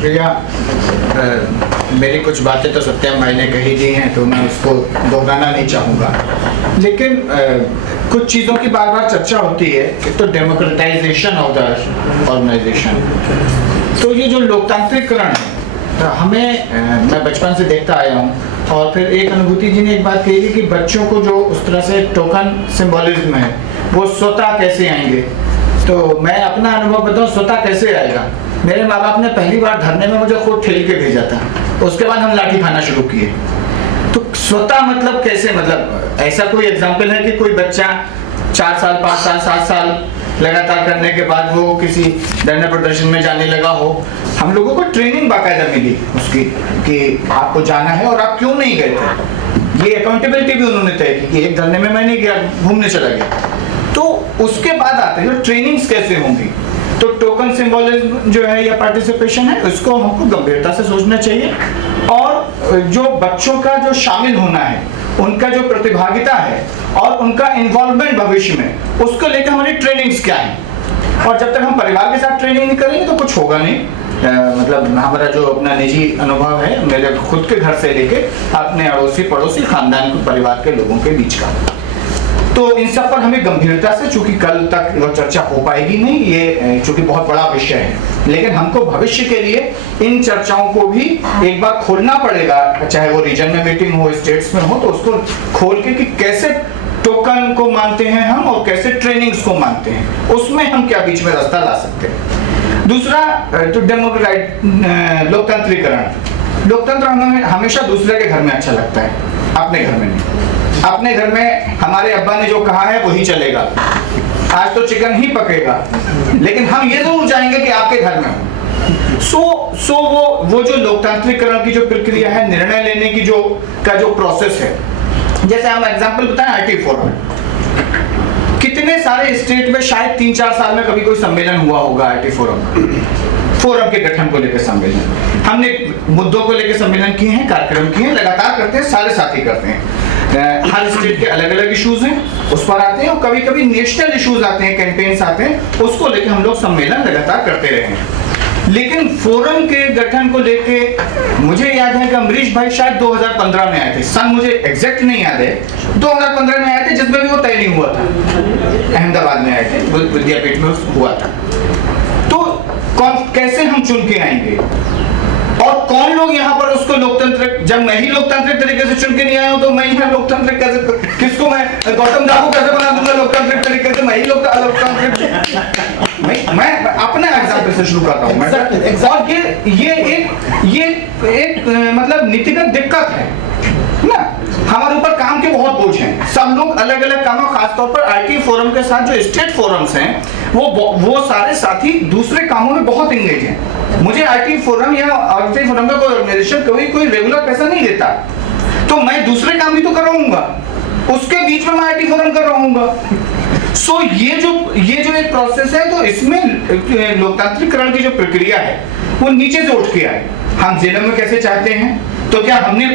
प्रिया, मेरी कुछ बातें तो सत्यम भाई ने कही दी हैं, तो मैं उसको दोहराना नहीं चाहूँगा, लेकिन कुछ चीज़ों की बार बार चर्चा होती है। एक तो डेमोक्रेटाइजेशन ऑफ द ऑर्गेनाइजेशन, तो ये जो लोकतांत्रिकरण है, तो हमें मैं बचपन से देखता आया हूँ, और फिर एक अनुभूति जी ने एक बात कही थी कि बच्चों को जो उस तरह से टोकन सिंबॉलिज्म है वो स्वतः कैसे आएंगे। तो मैं अपना अनुभव बताऊँ, स्वतः कैसे आएगा। मेरे माँ बाप ने पहली बार धरने में मुझे खुद ठेल के भेजा था, उसके बाद हम लाठी खाना शुरू किए। तो स्वतः मतलब कैसे, मतलब ऐसा कोई एग्जाम्पल है कि कोई बच्चा 4 साल 5 साल 7 साल लगातार करने के बाद वो किसी धरना प्रदर्शन में जाने लगा हो। हम लोगों को ट्रेनिंग बाकायदा मिली उसकी कि आपको जाना है और आप क्यों नहीं गए थे। ये अकाउंटेबिलिटी भी उन्होंने तय की कि एक धरने में मैं नहीं गया, घूमने चला गया। तो उसके बाद आते हैं ट्रेनिंग्स कैसे होंगी। तो टोकन सिंबोलिज्म जो है या पार्टिसिपेशन है, उसको हमको गंभीरता से सोचना चाहिए, और जो बच्चों का जो शामिल होना है, उनका जो प्रतिभागिता है और उनका इन्वॉल्वमेंट भविष्य में, उसको लेकर हमारी ट्रेनिंग्स क्या है। और जब तक हम परिवार के साथ ट्रेनिंग नहीं करेंगे तो कुछ होगा नहीं। मतलब हमारा जो अपना निजी अनुभव है, मेरे खुद के घर से लेके अपने अड़ोसी पड़ोसी खानदान परिवार के लोगों के बीच का, तो इन सब पर हमें गंभीरता से, चूंकि कल तक वो चर्चा हो पाएगी नहीं, ये चूंकि बहुत बड़ा विषय है, लेकिन हमको भविष्य के लिए इन चर्चाओं को भी एक बार खोलना पड़ेगा, चाहे वो रीजन में मीटिंग हो, स्टेट्स में हो, तो उसको खोल के कि कैसे टोकन को मानते हैं हम और कैसे ट्रेनिंग्स को मानते हैं, उसमें हम क्या बीच में रास्ता ला सकते हैं। दूसरा तो लोकतंत्रीकरण। लोकतंत्र हमें हमेशा दूसरे के घर में अच्छा लगता है, अपने घर में नहीं। अपने घर में हमारे अब्बा ने जो कहा है वही चलेगा, आज तो चिकन ही पकेगा, लेकिन हम ये जरूर चाहेंगे कि आपके घर में हो। सो वो जो लोकतांत्रिकरण की जो प्रक्रिया है, निर्णय लेने की जो प्रोसेस है, जैसे हम एग्जांपल बताएं आईटी फोरम, कितने सारे स्टेट में शायद 3-4 साल में कभी कोई सम्मेलन हुआ होगा आईटी फोरम के गठन को लेकर सम्मेलन। हमने मुद्दों को लेकर सम्मेलन किए हैं, कार्यक्रम किए हैं, लगातार करते हैं, सारे साथी करते हैं। हर स्टेट के अलग अलग इश्यूज हैं, उस पर आते हैं, और कभी कभी नेशनल इश्यूज आते हैं, कैंपेन्स आते हैं, उसको लेकर हम लोग सम्मेलन लगातार करते रहे हैं। लेकिन फोरम के गठन को लेके मुझे याद है कि अमरीश भाई शायद 2015 में आए थे, सन मुझे एग्जैक्ट नहीं याद है, 2015 में आए थे, जिसमें भी वो तय नहीं हुआ था, अहमदाबाद में आए थे, विद्यापीठ में हुआ था। तो कैसे हम चुन के आएंगे, और कौन लोग यहाँ पर उसको लोकतंत्र, जब मैं ही लोकतांत्रिक तरीके से चुन के नहीं आया हूँ तो मैं यहाँ लोकतांत्रिक कैसे, किसको मैं गौतम दा को कैसे बना दूंगा लोकतांत्रिक तरीके से, मैं ही लोकतांत्रिक, मैं अपने एग्जाम्पल से शुरू करता हूँ। और ये एक मतलब नीतिगत दिक्कत है ना, हमारे ऊपर काम के बहुत बोझ हैं, सब लोग अलग अलग कामों, खासतौर पर आईटी फोरम के साथ जो स्टेट फोरम्स हैं वो सारे साथी दूसरे कामों में बहुत इंगेज हैं। मुझे आईटी फोरम या आईटी फोरम का कोई ऑर्गेनाइजेशन कोई रेगुलर पैसा नहीं देता, तो मैं दूसरे काम भी तो करवाऊंगा, उसके बीच में मैं आईटी फोरम कर रहा। सो ये जो एक प्रोसेस है, तो इसमें लोकतांत्रिकरण की जो प्रक्रिया है वो नीचे से उठ के आए। हम जिले में कैसे चाहते हैं, तो क्या हमने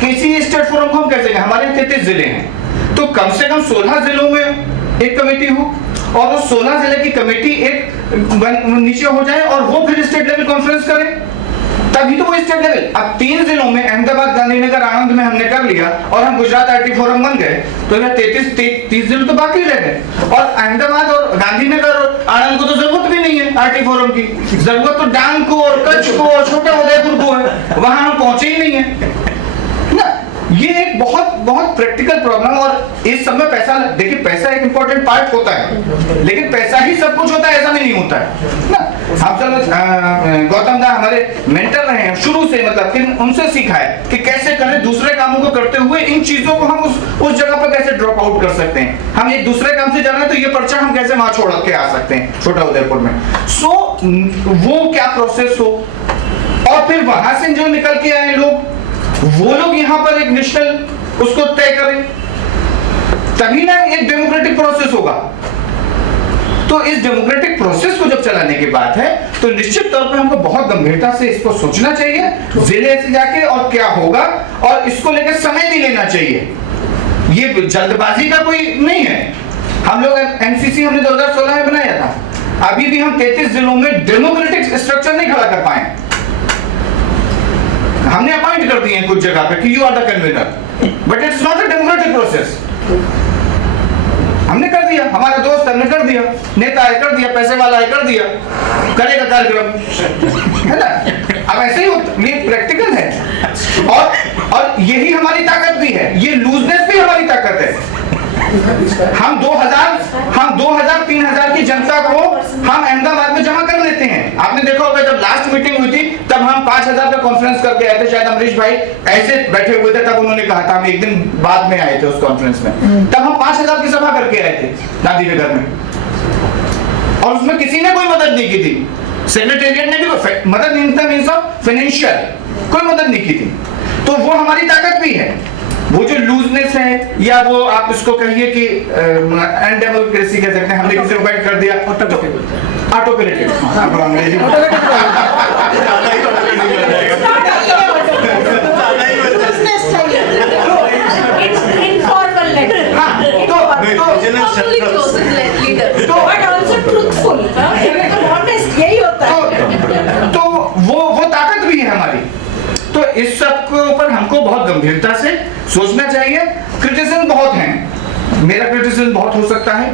किसी स्टेट फोरम को हम कैसे, हमारे 33 जिले हैं, तो कम से कम 16 जिलों में एक कमेटी हो, और उस 16 जिले की कमेटी एक नीचे हो जाए, और वो फिर स्टेट लेवल कॉन्फ्रेंस करे, तभी तो वो स्टेट लेवल। अब 3 जिलों में, अहमदाबाद, गांधीनगर, आनंद में हमने कर लिया, और हम गुजरात आईटी फोरम बन गए, तो 30 जिले तो बाकी रह गए। और अहमदाबाद और गांधीनगर और आनंद को तो जरूरत भी नहीं है आईटी फोरम की, जरूरत तो डांग को और कच्छ को और छोटा उदयपुर को है, वहां हम पहुंचे ही नहीं है ना। ये एक बहुत प्रैक्टिकल प्रॉब्लम, और इस सब में पैसा, देखिए पैसा एक इंपॉर्टेंट पार्ट होता है, लेकिन पैसा ही सब कुछ होता है ऐसा भी नहीं होता है ना। हम सब गौतम दा हमारे मेंटर रहे हैं शुरू से, मतलब फिर उनसे सीखा है कि कैसे करें, दूसरे कामों को करते हुए इन चीजों को हम उस जगह पर कैसे ड्रॉप आउट कर सकते हैं। हम एक दूसरे काम से जा रहे हैं, तो ये पर्चा हम कैसे वहां छोड़ के आ सकते हैं छोटा उदयपुर में। सो वो क्या प्रोसेस हो, और फिर वहां से जो निकल के आए लोग, वो लोग यहाँ पर एक नेशनल उसको तय करें, तभी ना एक डेमोक्रेटिक प्रोसेस होगा। तो इस डेमोक्रेटिक प्रोसेस को जब चलाने की बात है, तो निश्चित तौर पे हमको बहुत गंभीरता से इसको सोचना चाहिए, जिले से जाके, और क्या होगा, और इसको लेकर समय भी लेना चाहिए। ये जल्दबाजी का कोई नहीं है। हम लोग एमसीसी हमने 2016 में बनाया था, अभी भी हम 33 जिलों में डेमोक्रेटिक स्ट्रक्चर नहीं खड़ा कर पाए। हमने अपॉइंट कर दिए हैं कुछ जगह पे कि you are the convener, but it's not a democratic process. हमने कर दिया, हमारा दोस्त हमने कर दिया, नेता है कर दिया, पैसे वाला है कर दिया, करेगा कार्यक्रम, है ना। अब ऐसे ही होता, ये प्रैक्टिकल है, और यही हमारी ताकत भी है, ये लूजनेस भी हमारी ताकत है। हम 2000-3000 की जनता को हम अहमदाबाद में जमा कर लेते हैं। आपने देखा होगा जब लास्ट मीटिंग हुई थी, तब हम 5000 का कॉन्फ्रेंस करके आए थे, शायद अमरीश भाई ऐसे बैठे हुए थे, तब उन्होंने कहा था, हम एक दिन बाद में आए थे उस कॉन्फ्रेंस में, तब हम 5000 की सभा करके आए थे गांधीनगर में, और उसमें किसी ने कोई मदद नहीं की थी, सेक्रेटेरिएट ने भी मदद नहीं, फाइनेंशियल कोई मदद नहीं की थी। तो वो हमारी ताकत भी है। वो जो लूजनेस है, या वो आप इसको कहिए कि अनडेमोक्रेसी कह सकते हैं, हमने किसी को बैठ कर दिया, ऑटोक्रेटिक, तो वो ताकत भी है हमारी। तो इस सब के ऊपर हमको बहुत गंभीरता से सोचना चाहिए। क्रिटिसिज्म बहुत हैं, मेरा क्रिटिसिज्म बहुत हो सकता है,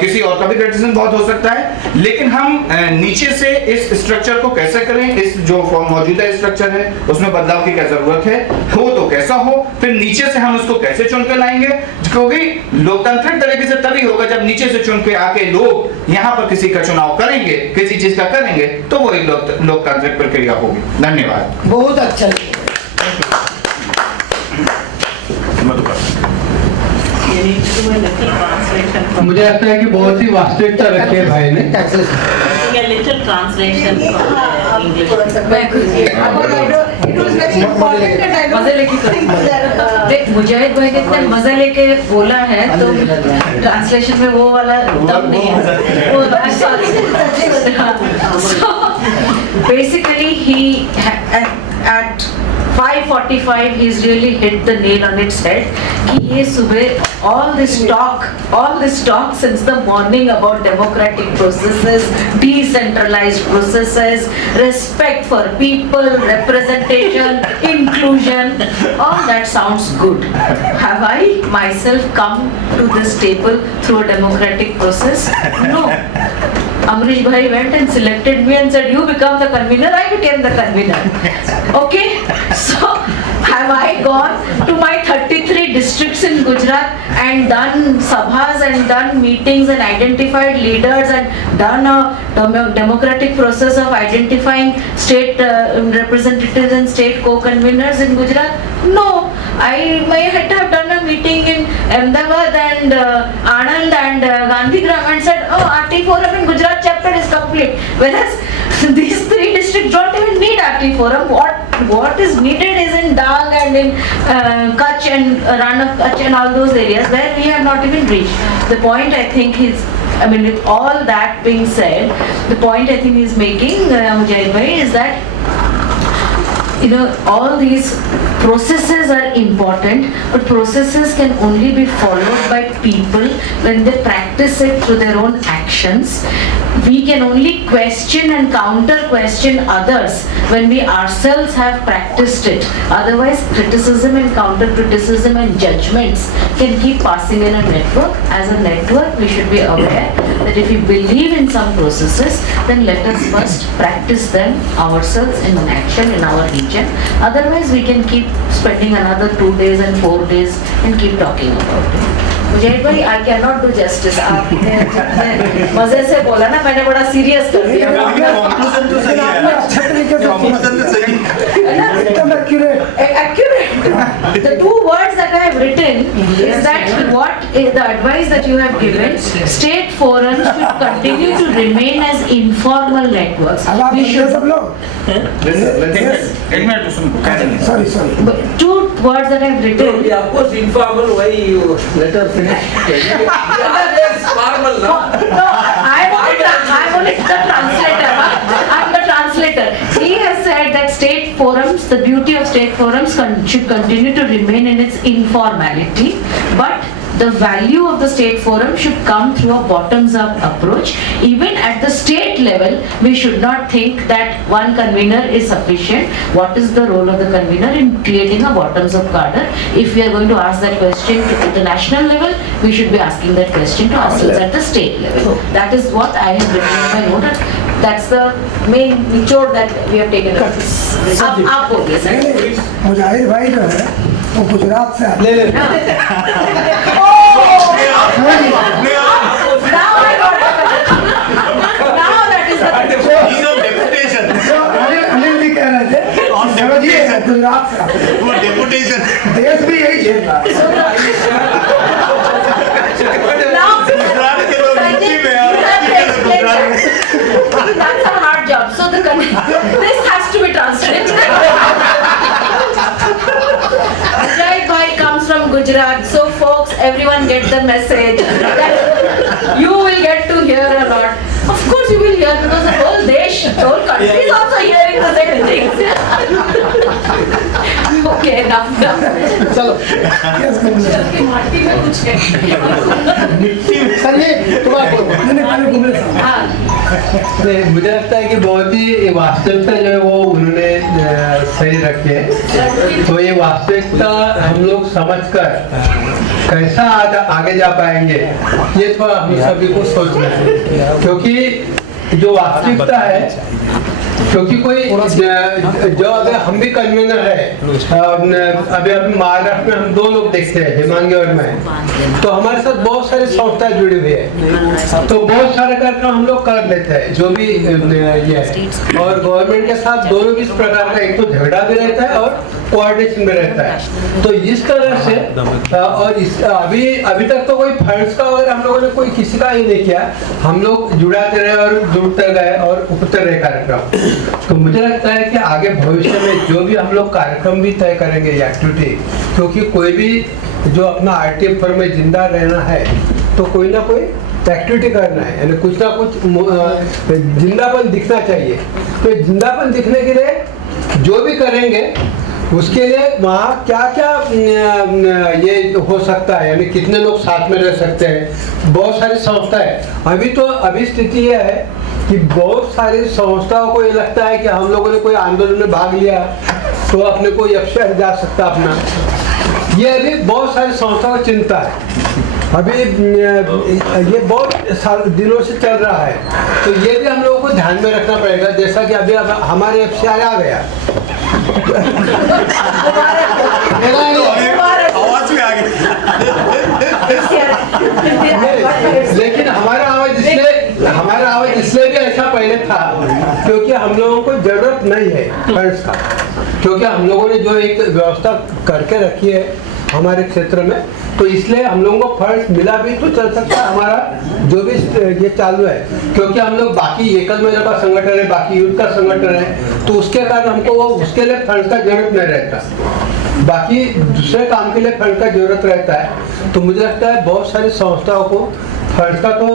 किसी और का भी क्रिटिसिज्म बहुत हो सकता है, लेकिन हम नीचे से इस स्ट्रक्चर को कैसे करें, इस जो मौजूदा स्ट्रक्चर है उसमें बदलाव की क्या जरूरत है, हो तो कैसा हो, फिर नीचे से हम उसको कैसे चुन के लाएंगे, क्योंकि लोकतांत्रिक तरीके से तभी होगा जब नीचे से चुन के आके लोग यहाँ पर किसी का चुनाव करेंगे, किसी चीज का करेंगे, तो वो एक लोकतांत्रिक प्रक्रिया होगी। धन्यवाद। बहुत अच्छा। मुझे लगता है कि बहुत ही वास्तविकता रखी है भाई ने। मुजाहिद भाई ने इतने मजे लेके बोला है तो ट्रांसलेशन में वो वाला दम नहीं है। Basically he at 5:45 he's really hit the nail on its head कि ये सुबह all this talk since the morning about democratic processes, decentralized processes, respect for people, representation, inclusion, all that sounds good. Have I myself come to this table through a democratic process? No. Amrish Bhai went and selected me and said, you become the convener. I became the convener. Okay? So, have I gone to my 33 districts in Gujarat and done sabhas and done meetings and identified leaders and done a democratic process of identifying state representatives and state co-conveners in Gujarat? No. I might have done a meeting in Ahmedabad and Anand and Gandhigram and said, oh, RT Forum in Gujarat chapter is complete. Whereas these three districts don't even need RT Forum. What is needed is in Dang and in Kutch and Ran of Kutch and all those areas where we have not even reached. The point I think is, I mean, with all that being said, the point I think he's making, Mujahid Bhai, is that all these processes are important, but processes can only be followed by people when they practice it through their own actions. We can only question and counter question others when we ourselves have practiced it. Otherwise, criticism and counter criticism and judgments can keep passing in a network. As a network, we should be aware that if we believe in some processes, then let us first practice them ourselves in action in our region. Otherwise, we can keep spending another 2 days and 4 days and keep talking about it. मुजाहिद भाई, I cannot do justice. आपने मजे से बोला ना, मैंने बड़ा serious कर दिया। Accurate. The 2 words that I have written is that what is the advice that you have given? State forums should continue to remain as informal networks. We should. Sorry. 2 words that I have written. Of course, informal. Why you let her finish? Formal, no? No, I'm only the translator. I'm the translator. He has said that state forums, the beauty of state forums should continue to remain in its informality, but the value of the state forum should come through a bottoms-up approach. Even at the state level, we should not think that one convener is sufficient. What is the role of the convener in creating a bottoms-up cadre? If we are going to ask that question at the national level, we should be asking that question to ourselves at the state level. That is what I have written in my note. That's the main nichod that we have taken up. आप बोलिए sir. मुजाहिद भाई जो है वो गुजरात से आते हैं। अनिल भी कह रहे थे गुजरात से वो डेपुटेशन देश भी यही झेल रहा है। That's a hard job. So this has to be translated. Mujahid Bhai comes from Gujarat, so folks, everyone get the message that you will get to hear a lot. Of course you will hear, because the whole whole country is also hearing the same things. Okay, enough. चलो मुझे लगता है कि बहुत ही वास्तविकता जो है वो उन्होंने सही रखी है। तो ये वास्तविकता हम लोग समझकर कैसा आगे जा पाएंगे, ये थोड़ा हम सभी को सोचना है। क्योंकि जो वास्तविकता है, क्योंकि कोई जो अगर हम भी कन्वीनर है, अभी महाराष्ट्र में हम 2 लोग देखते हैं, हिमांगी और मैं, तो हमारे साथ बहुत सारी संस्थाएं जुड़ी हुई है, तो बहुत सारे कार्यक्रम हम लोग कर लेते हैं जो भी ये है। और गवर्नमेंट के साथ दोनों भी इस प्रकार का एक तो झगड़ा भी रहता है और कोऑर्डिनेशन में रहता है। तो इस तरह से और अभी तक तो कोई फंड्स का अगर हम लोगों ने कोई किसी का ही नहीं किया, हम लोग जुड़ाते रहे और जुड़ते गए और उठते रहे कार्यक्रम। तो मुझे लगता है कि आगे भविष्य में जो भी हम लोग कार्यक्रम भी तय करेंगे एक्टिविटी, क्योंकि कोई भी जो अपना आरटीएफ फर्म में जिंदा रहना है तो कोई ना कोई एक्टिविटी करना है, यानी कुछ ना कुछ जिंदापन दिखना चाहिए। तो जिंदापन दिखने के लिए जो भी करेंगे उसके लिए वहाँ क्या क्या ये हो सकता है, यानी कितने लोग साथ में रह सकते हैं, बहुत सारी संस्थाएं। अभी स्थिति ये है कि बहुत सारी संस्थाओं को ये लगता है कि हम लोगों ने कोई आंदोलन में भाग लिया तो अपने को शहर जा सकता अपना, ये अभी बहुत सारी संस्थाओं को चिंता है। अभी ये बहुत दिनों से चल रहा है, तो ये भी हम लोगों को ध्यान में रखना पड़ेगा। जैसा कि अभी हमारे FCI आ गया, आवाज भी आ गई, लेकिन हमारा आवाज इसलिए भी ऐसा पहले था क्योंकि हम लोगों को जरूरत नहीं है फंड्स का, क्योंकि हम लोगों ने जो एक व्यवस्था करके रखी है हमारे क्षेत्र में, तो इसलिए हम लोगों को फंड्स मिला भी तो चल सकता है हमारा जो भी ये चालू है। क्योंकि हम लोग बाकी एकल महिला का संगठन है, बाकी युद्ध का संगठन है, तो उसके कारण हमको वो उसके लिए फंड्स का जरूरत नहीं रहता, बाकी दूसरे काम के लिए फंड का जरूरत रहता है। तो मुझे लगता है बहुत सारी संस्थाओं को फंड्स का, तो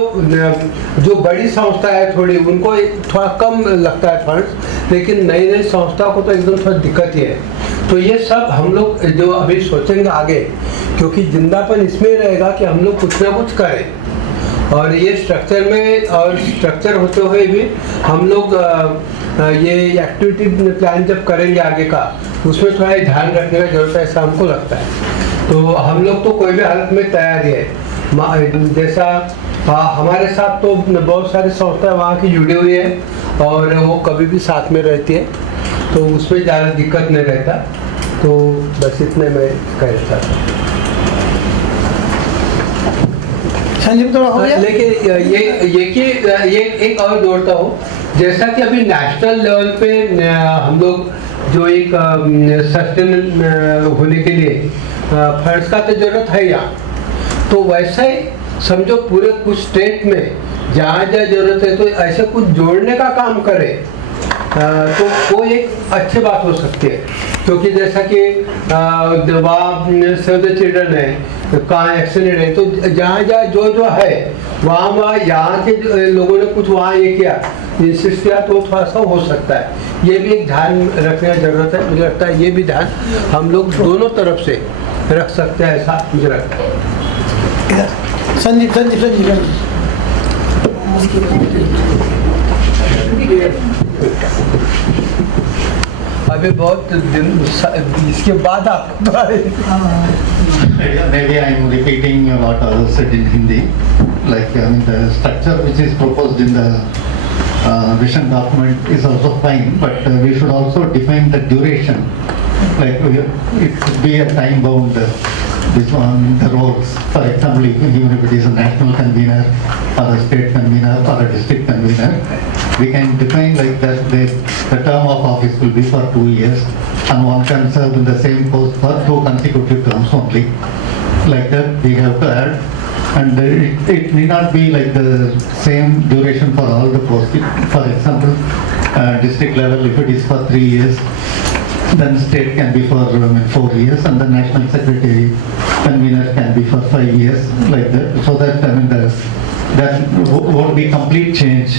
जो बड़ी संस्था है थोड़ी उनको थोड़ा कम लगता है फंड्स, लेकिन नई नई संस्थाओं को तो एकदम थोड़ा दिक्कत ही है। तो ये सब हम लोग जो अभी सोचेंगे आगे, क्योंकि जिंदापन इसमें रहेगा कि हम लोग कुछ ना कुछ करें, और ये स्ट्रक्चर में और स्ट्रक्चर होते हुए भी हम लोग ये एक्टिविटी प्लान जब करेंगे आगे का, उसमें थोड़ा ध्यान रखने का जरूरत है, ऐसा हमको लगता है। तो हम लोग तो कोई भी हालत में तैयार है। जैसा हमारे साथ तो बहुत सारी संस्थाएं वहाँ की जुड़ी हुई है और वो कभी भी साथ में रहती है, तो उसमें ज़्यादा दिक्कत नहीं रहता। तो बस इतने मैं कह सकता हूँ। संजीव थोड़ा हो गया, लेकिन ये एक और जोड़ता हूँ, जैसा कि अभी नेशनल लेवल पे हम लोग जो एक सस्टेन होने के लिए फंड्स का तो जरूरत है यहाँ, तो वैसे ही समझो पूरे कुछ स्टेट में जहाँ जहाँ जरूरत है तो ऐसे कुछ जोड़ने का काम करे, तो वो एक अच्छी बात हो सकती है। क्योंकि जैसा कि वहाँ सेव द चिल्ड्रन है, कहाँ एक्सीडेंट है, तो जहाँ जहाँ जो है वहाँ यहाँ के लोगों ने कुछ वहाँ ये किया, इंसिस्ट किया, तो थोड़ा सा हो सकता है। ये भी एक ध्यान रखने की जरूरत है। मुझे लगता है ये भी ध्यान हम लोग दोनों तरफ से रख सकते हैं, ऐसा मुझे लगता है। संजीव अभी बहुत दिन इसके बाद आप maybe I am repeating what others said in Hindi. Like the structure which is proposed in the vision document is also fine, but we should also define the duration. Like it should be a time bound. This one, the roles. For example, even if it is a national convener or a state convener or a district convener, we can define like that the term of office will be for 2 years and one can serve in the same post for 2 consecutive terms only. Like that we have to add, and it may not be like the same duration for all the posts. For example, district level, if it is for 3 years, then state can be for 4 years, and the national secretary convener can be for 5 years, like that, so that that won't be complete change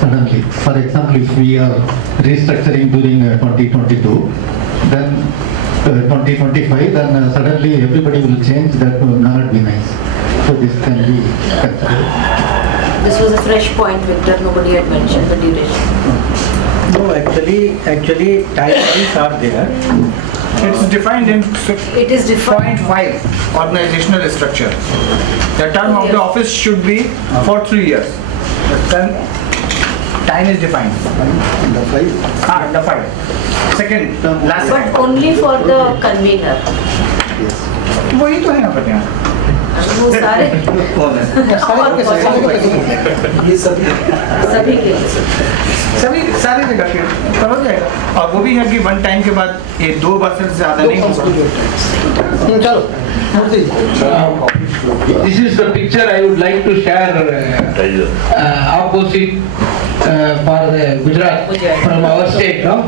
suddenly. For example, if we are restructuring during 2022, then 2025, then suddenly everybody will change. That will not be nice. So this can be considered. This was a fresh point, Victor. Nobody had mentioned the duration. No, actually, timelines are there. It's defined in It is defined. 0.5 organizational structure. The term of the office should be for 3 years. The term time is defined. Defined. Second, last But line. only for the convener. वही तो है यहाँ पर यहाँ. वो सारे ये सभी सभी के सभी सारी जगह के पर हो जाएगा. और वो भी है कि 1 टाइम के बाद ये 2 बार से ज़्यादा नहीं होगा. चलो This is the picture I would like to share opposite for the Gujarat from our state, no?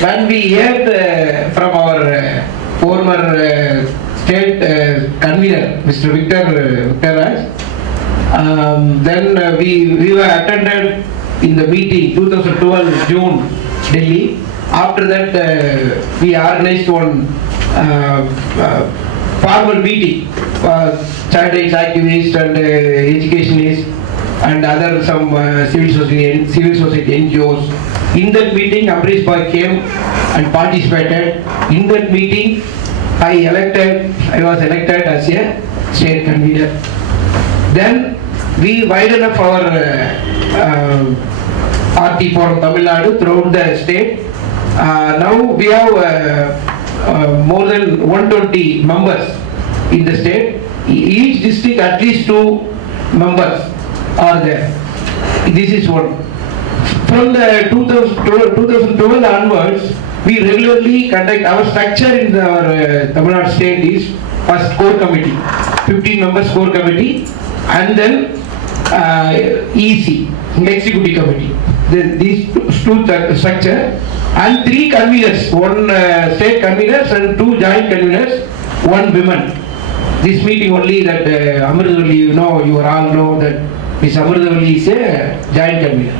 When we heard from our former state convener, Mr. Victor Raj, then we were attended in the meeting 2012 June, Delhi. After that, we organized one formal meeting for child rights activists and educationists and other some civil society NGOs. In that meeting, Amrish Bhai came and participated. In that meeting, I was elected as a state convener. Then we widened up our RT Forum Tamil Nadu throughout the state. Now we have more than 120 members in the state. Each district at least 2 members are there. This is one. From the 2012 onwards, we regularly conduct our structure in our Tamil Nadu state is first core committee, 15 members core committee, and then EC, executive committee. These two structure and 3 conveners, 1 state conveners and 2 joint conveners, 1 women. This meeting only that Amritavalli, you all know that Ms. Amritavalli is a joint convener.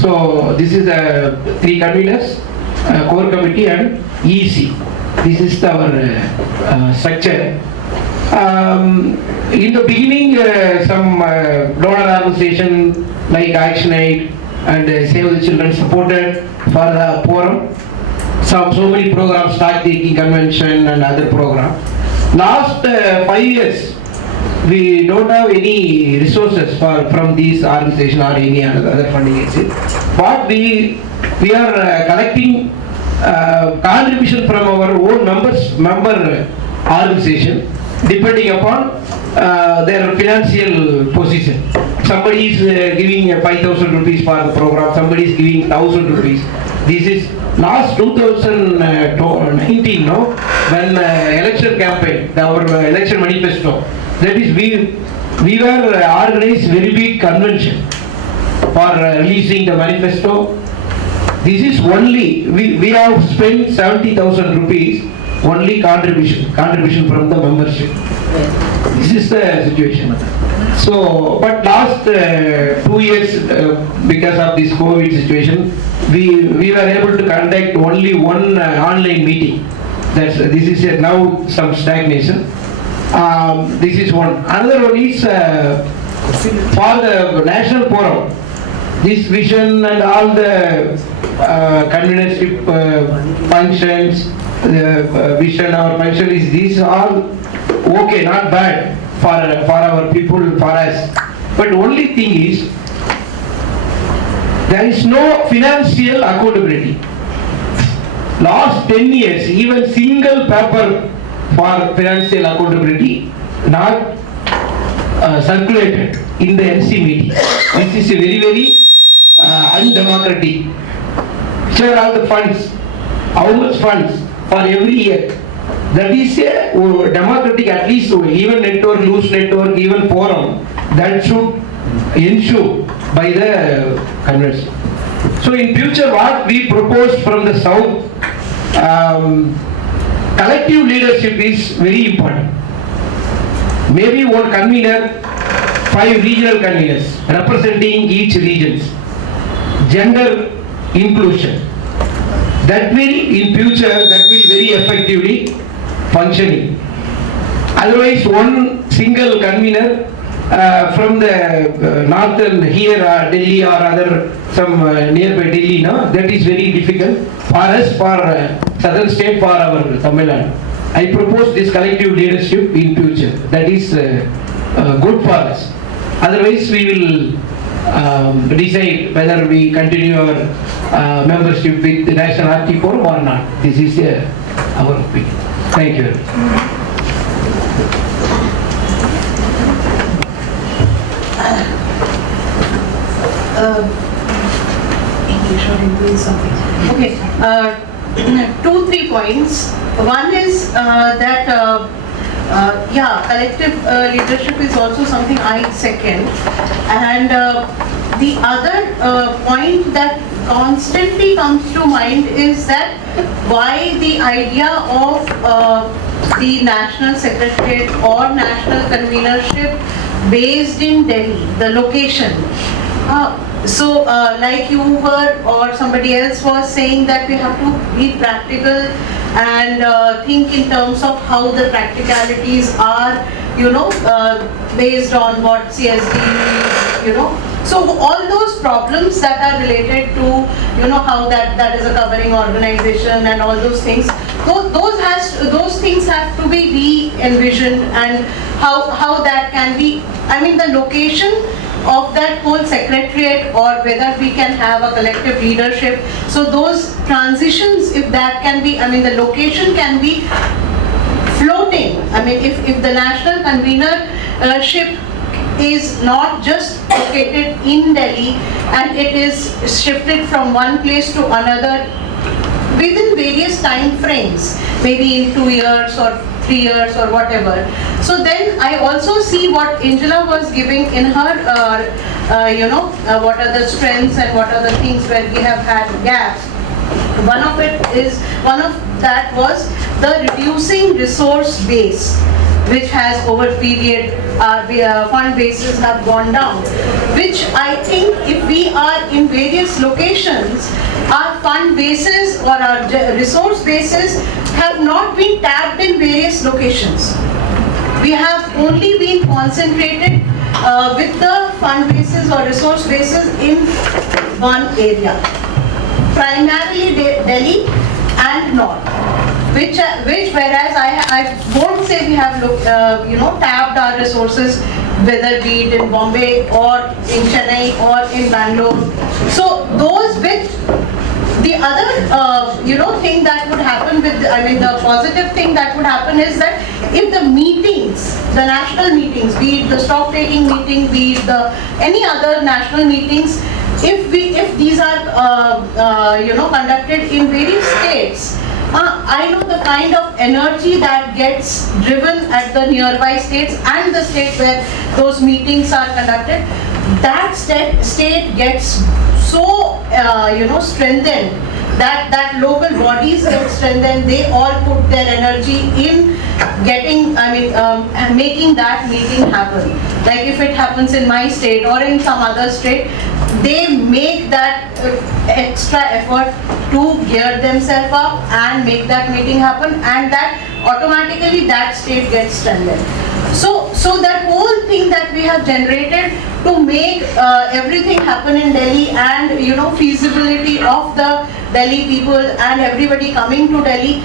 So this is the 3 conveners, core committee and EC. This is our structure. In the beginning, some donor organization like ActionAid and Save the Children supported for the forum. So many programs, stock taking convention and other programs. Last 5 years, we don't have any resources from these organizations or any other funding agency. But we are collecting contribution from our own member organization, depending upon their financial position. Somebody is giving 5,000 rupees for the program, somebody is giving 1,000 rupees. This is last 2019, no? When election campaign, our election manifesto, that is we were organized very big convention for releasing the manifesto. This is only, we have spent 70,000 rupees only contribution from the membership. This is the situation. So, but last 2 years, because of this COVID situation, we were able to conduct only 1 online meeting. This is now some stagnation. This is one. Another one is for the national forum. This vision and all the convenership functions, the vision, our function is these all okay, not bad for our people, for us. But only thing is, there is no financial accountability. Last 10 years, even single paper for financial accountability not circulated in the NC meeting. This is a very undemocratic. Share all the funds, how much funds for every year. That is a democratic, at least even network, loose network, even forum, that should ensure by the convention. So in future, what we propose from the south, collective leadership is very important. Maybe 1 convener, 5 regional conveners representing each regions. Gender inclusion. That will in future, very effectively functioning. Otherwise, 1 single convener from the northern here, Delhi or other some nearby Delhi, no, that is very difficult for us, for southern state, for our Tamil Nadu. I propose this collective leadership in future. That is good for us. Otherwise, we will decide whether we continue our membership with the National Arctic Forum or not. This is our opinion. Thank you. English or English something. Okay, 2-3 points. One is that collective leadership is also something I second, and the other point that constantly comes to mind is that why the idea of the national secretariat or national convenership based in Delhi, the location. So like you were or somebody else was saying that we have to be practical and think in terms of how the practicalities are, based on what CSD, So all those problems that are related to, how that is a covering organization and all those things, those things have to be re-envisioned, and how that can be, the location of that whole secretariat, or whether we can have a collective leadership. So those transitions, if that can be, the location can be floating. If the national convenership is not just located in Delhi and it is shifted from one place to another within various time frames, maybe in 2 years or 3 years or whatever. So then I also see what Angela was giving in her, what are the strengths and what are the things where we have had gaps. One of that was the reducing resource base, which has over period, fund bases have gone down, which I think if we are in various locations, our fund bases or our resource bases have not been tapped in various locations. We have only been concentrated with the fund bases or resource bases in one area, primarily Delhi and North. Which whereas I won't say we have tapped our resources, whether be it in Bombay or in Chennai or in Bangalore. So those with the other thing that would happen with, the positive thing that would happen is that if the meetings, the national meetings, be it the stock taking meeting, be it any other national meetings, if these are conducted in various states, I know the kind of energy that gets driven at the nearby states and the state where those meetings are conducted. That state gets so strengthened that local bodies get strengthened. They all put their energy in getting, making that meeting happen. Like if it happens in my state or in some other state, they make that extra effort to gear themselves up and make that meeting happen, and that automatically that state gets strengthened. So that whole thing that we have generated to make everything happen in Delhi, and feasibility of the Delhi people and everybody coming to Delhi,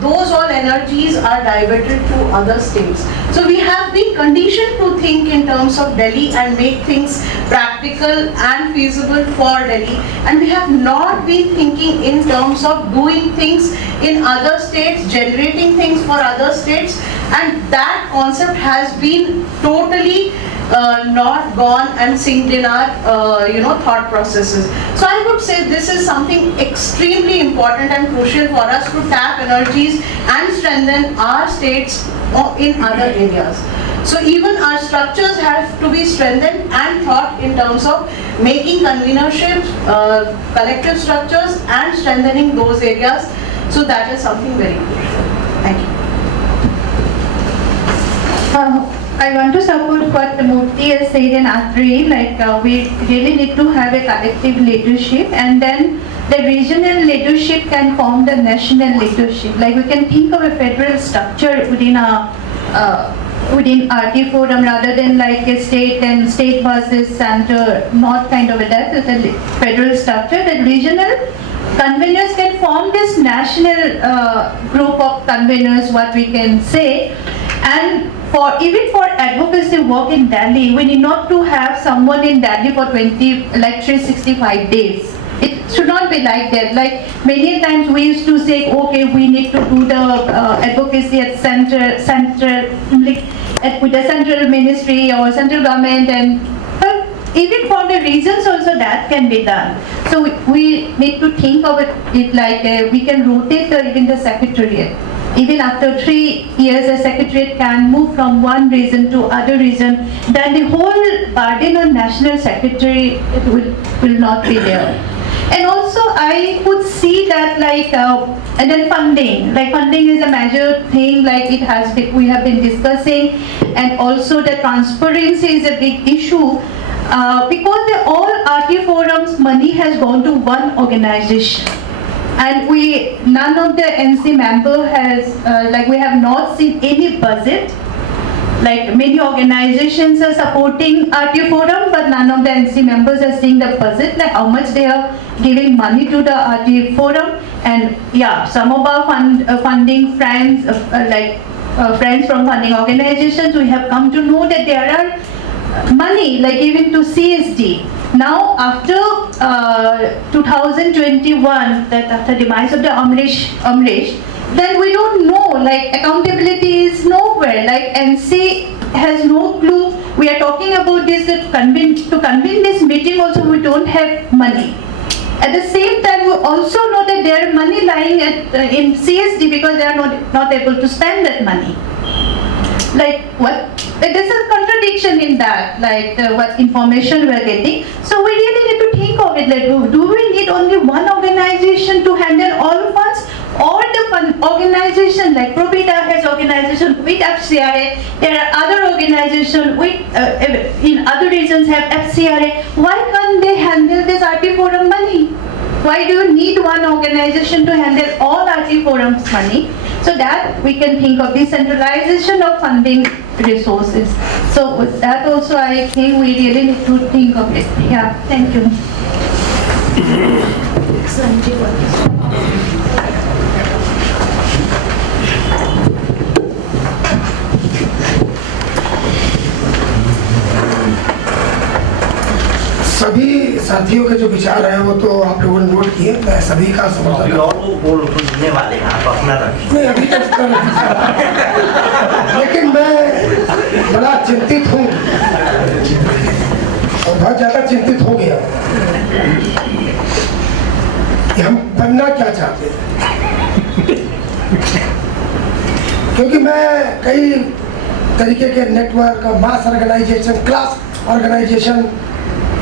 those all energies are diverted to other states. So we have been conditioned to think in terms of Delhi and make things practical and feasible for Delhi, and we have not been thinking in terms of doing things in other states, generating things for other states, and that concept has been totally not gone and synced in our thought processes. So I would say this is something extremely important and crucial for us to tap energies and strengthen our states in other areas. So even our structures have to be strengthened and thought in terms of making convenerships, collective structures, and strengthening those areas. So that is something very crucial. Thank you. I want to support what Murthy has said and agree, we really need to have a collective leadership, and then the regional leadership can form the national leadership. We can think of a federal structure within a within RT Forum rather than like a state and state versus center, not kind of a that, it's a federal structure, that regional conveners can form this national group of conveners, what we can say. And even for advocacy work in Delhi, we need not to have someone in Delhi for 365 days. It should not be like that. Like many times we used to say, okay, we need to do the advocacy at with the central ministry or central government, and even for the regions also that can be done. So we need to think of it like we can rotate even the secretariat. Even after 3 years, a secretariat can move from one region to other region. Then the whole burden on national secretary will not be there. And also I could see that and then funding is a major thing, we have been discussing, and also the transparency is a big issue because all RT Forum's money has gone to one organization. And none of the NC member has, we have not seen any budget. Like many organizations are supporting RT Forum, but none of the NC members are seeing the budget, like how much they are giving money to the RT Forum. And yeah, some of our funding friends, friends from funding organizations, we have come to know that there are money, like even to CSD. Now after 2021, that after demise of the Amrish, then we don't know, accountability is nowhere, NC has no clue. We are talking about this, to convene this meeting also we don't have money. At the same time, we also know that there is money lying in CSD because they are not able to spend that money. What? There's a contradiction in that, what information we are getting. So we really need to think of it, do we need only one organization to handle all funds? Or the organization like ProBita has organization with FCRA, there are other organizations with, in other regions have FCRA. Why can't they handle this RT Forum money? Why do you need one organization to handle all RT Forum's money? So that we can think of decentralization of funding resources. So with that also I think we really need to think of it. Yeah, thank you. सभी साथियों के जो विचार हैं वो तो आप लोगों ने नोट किए, मैं सभी का समर्थन बोलने वाले हैं आप अपना नहीं अभी तक लेकिन मैं बड़ा चिंतित हूँ और बहुत ज़्यादा चिंतित हो गया कि हम बनना क्या चाहते हैं, क्योंकि मैं कई तरीके के नेटवर्क, मास ऑर्गेनाइजेशन, क्लास ऑर्गेनाइजेशन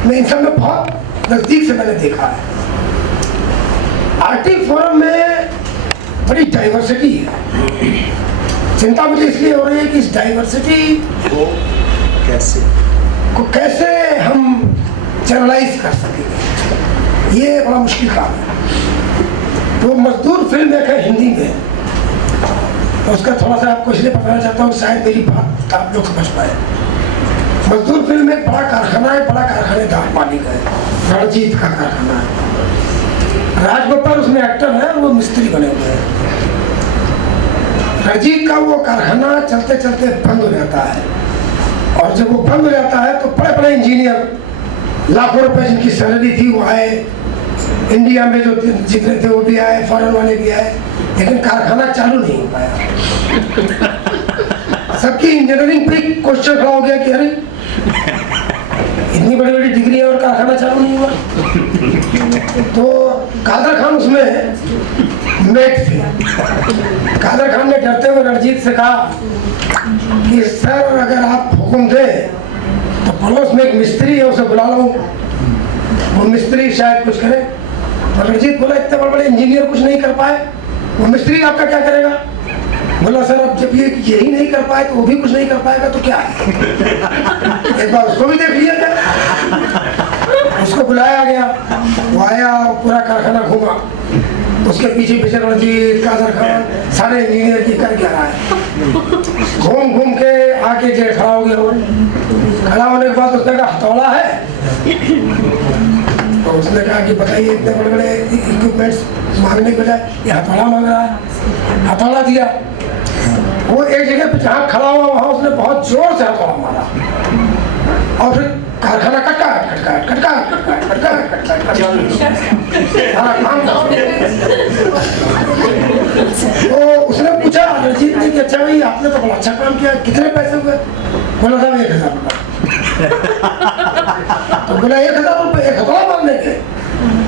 में इन सब में बहुत नजदीक से मैंने देखा है। RT फोरम में बड़ी डाइवर्सिटी है। चिंता मुझे इसलिए हो रही है कि इस डाइवर्सिटी को कैसे हम चैनलाइज कर सकेंगे, ये बड़ा मुश्किल काम है। तो मजदूर फिल्म एक है हिंदी में, तो उसका थोड़ा सा आपको इसलिए बताना चाहता हूँ शायद मेरी बात आप लोग समझ पाए। मजदूर फिल्म में एक बड़ा कारखाना है, बड़ा कारखानेदार मालिक है, रणजीत का कारखाना है। राज बब्बर उसमें एक्टर है और वो मिस्त्री बने हुए हैं। रणजीत का वो कारखाना चलते चलते बंद हो जाता है, और जब वो बंद हो जाता है तो बड़े बड़े इंजीनियर लाखों रुपए जिनकी सैलरी थी वो आए, इंडिया में जो जितने थे वो भी आए, फॉरेन वाले भी आए, लेकिन कारखाना चालू नहीं हो पाया। सबकी इंजीनियरिंग पे क्वेश्चन खड़ा हो गया कि अरे इतनी बड़ी बड़ी डिग्री है और कारखाना चालू नहीं हुआ। तो कादर खान उसमें मेट थे। कादर खान ने डरते हुए रणजीत से कहा कि सर अगर आप हुक्म दें तो पड़ोस में एक मिस्त्री है उसे बुला लो, वो मिस्त्री शायद कुछ करे। तो रणजीत बोला इतने बड़े बड़े इंजीनियर कुछ नहीं कर पाए, वो मिस्त्री आपका क्या करेगा? बोला सर अब जब ये यही नहीं कर पाए तो वो भी कुछ नहीं कर पाएगा तो क्या है? एक बार उसको भी देख लिया जाए। उसको बुलाया गया, वो आया, पूरा कारखाना घूमा, उसके पीछे बिशरजीत, कादर खान, सारे इंजीनियर की कर क्या रहा है। घूम घूम के आके जे खड़ा हो गया वो। खड़ा होने के बाद उसने कहा हथौड़ा है, तो उसने कहा कि बताइए इतने बड़े बड़े इक्विपमेंट्स मांगने के बजाय ये हथौड़ा मांग रहा है। हथौड़ा दिया। वो एक जगह पे जहाँ खड़ा हुआ वहाँ उसने बहुत जोर से हथौड़ा मारा और फिर कारखाना कटकाट कटकाट कटकाट कटकाट कटकाट कटकाट तो उसने पूछा रंजीत ने कि अच्छा भाई आपने तो बड़ा अच्छा काम किया, कितने पैसे हुए? बोला साहब 1000 रुपये। तो बोला 1000 रुपये एक हथौड़ा मारने के?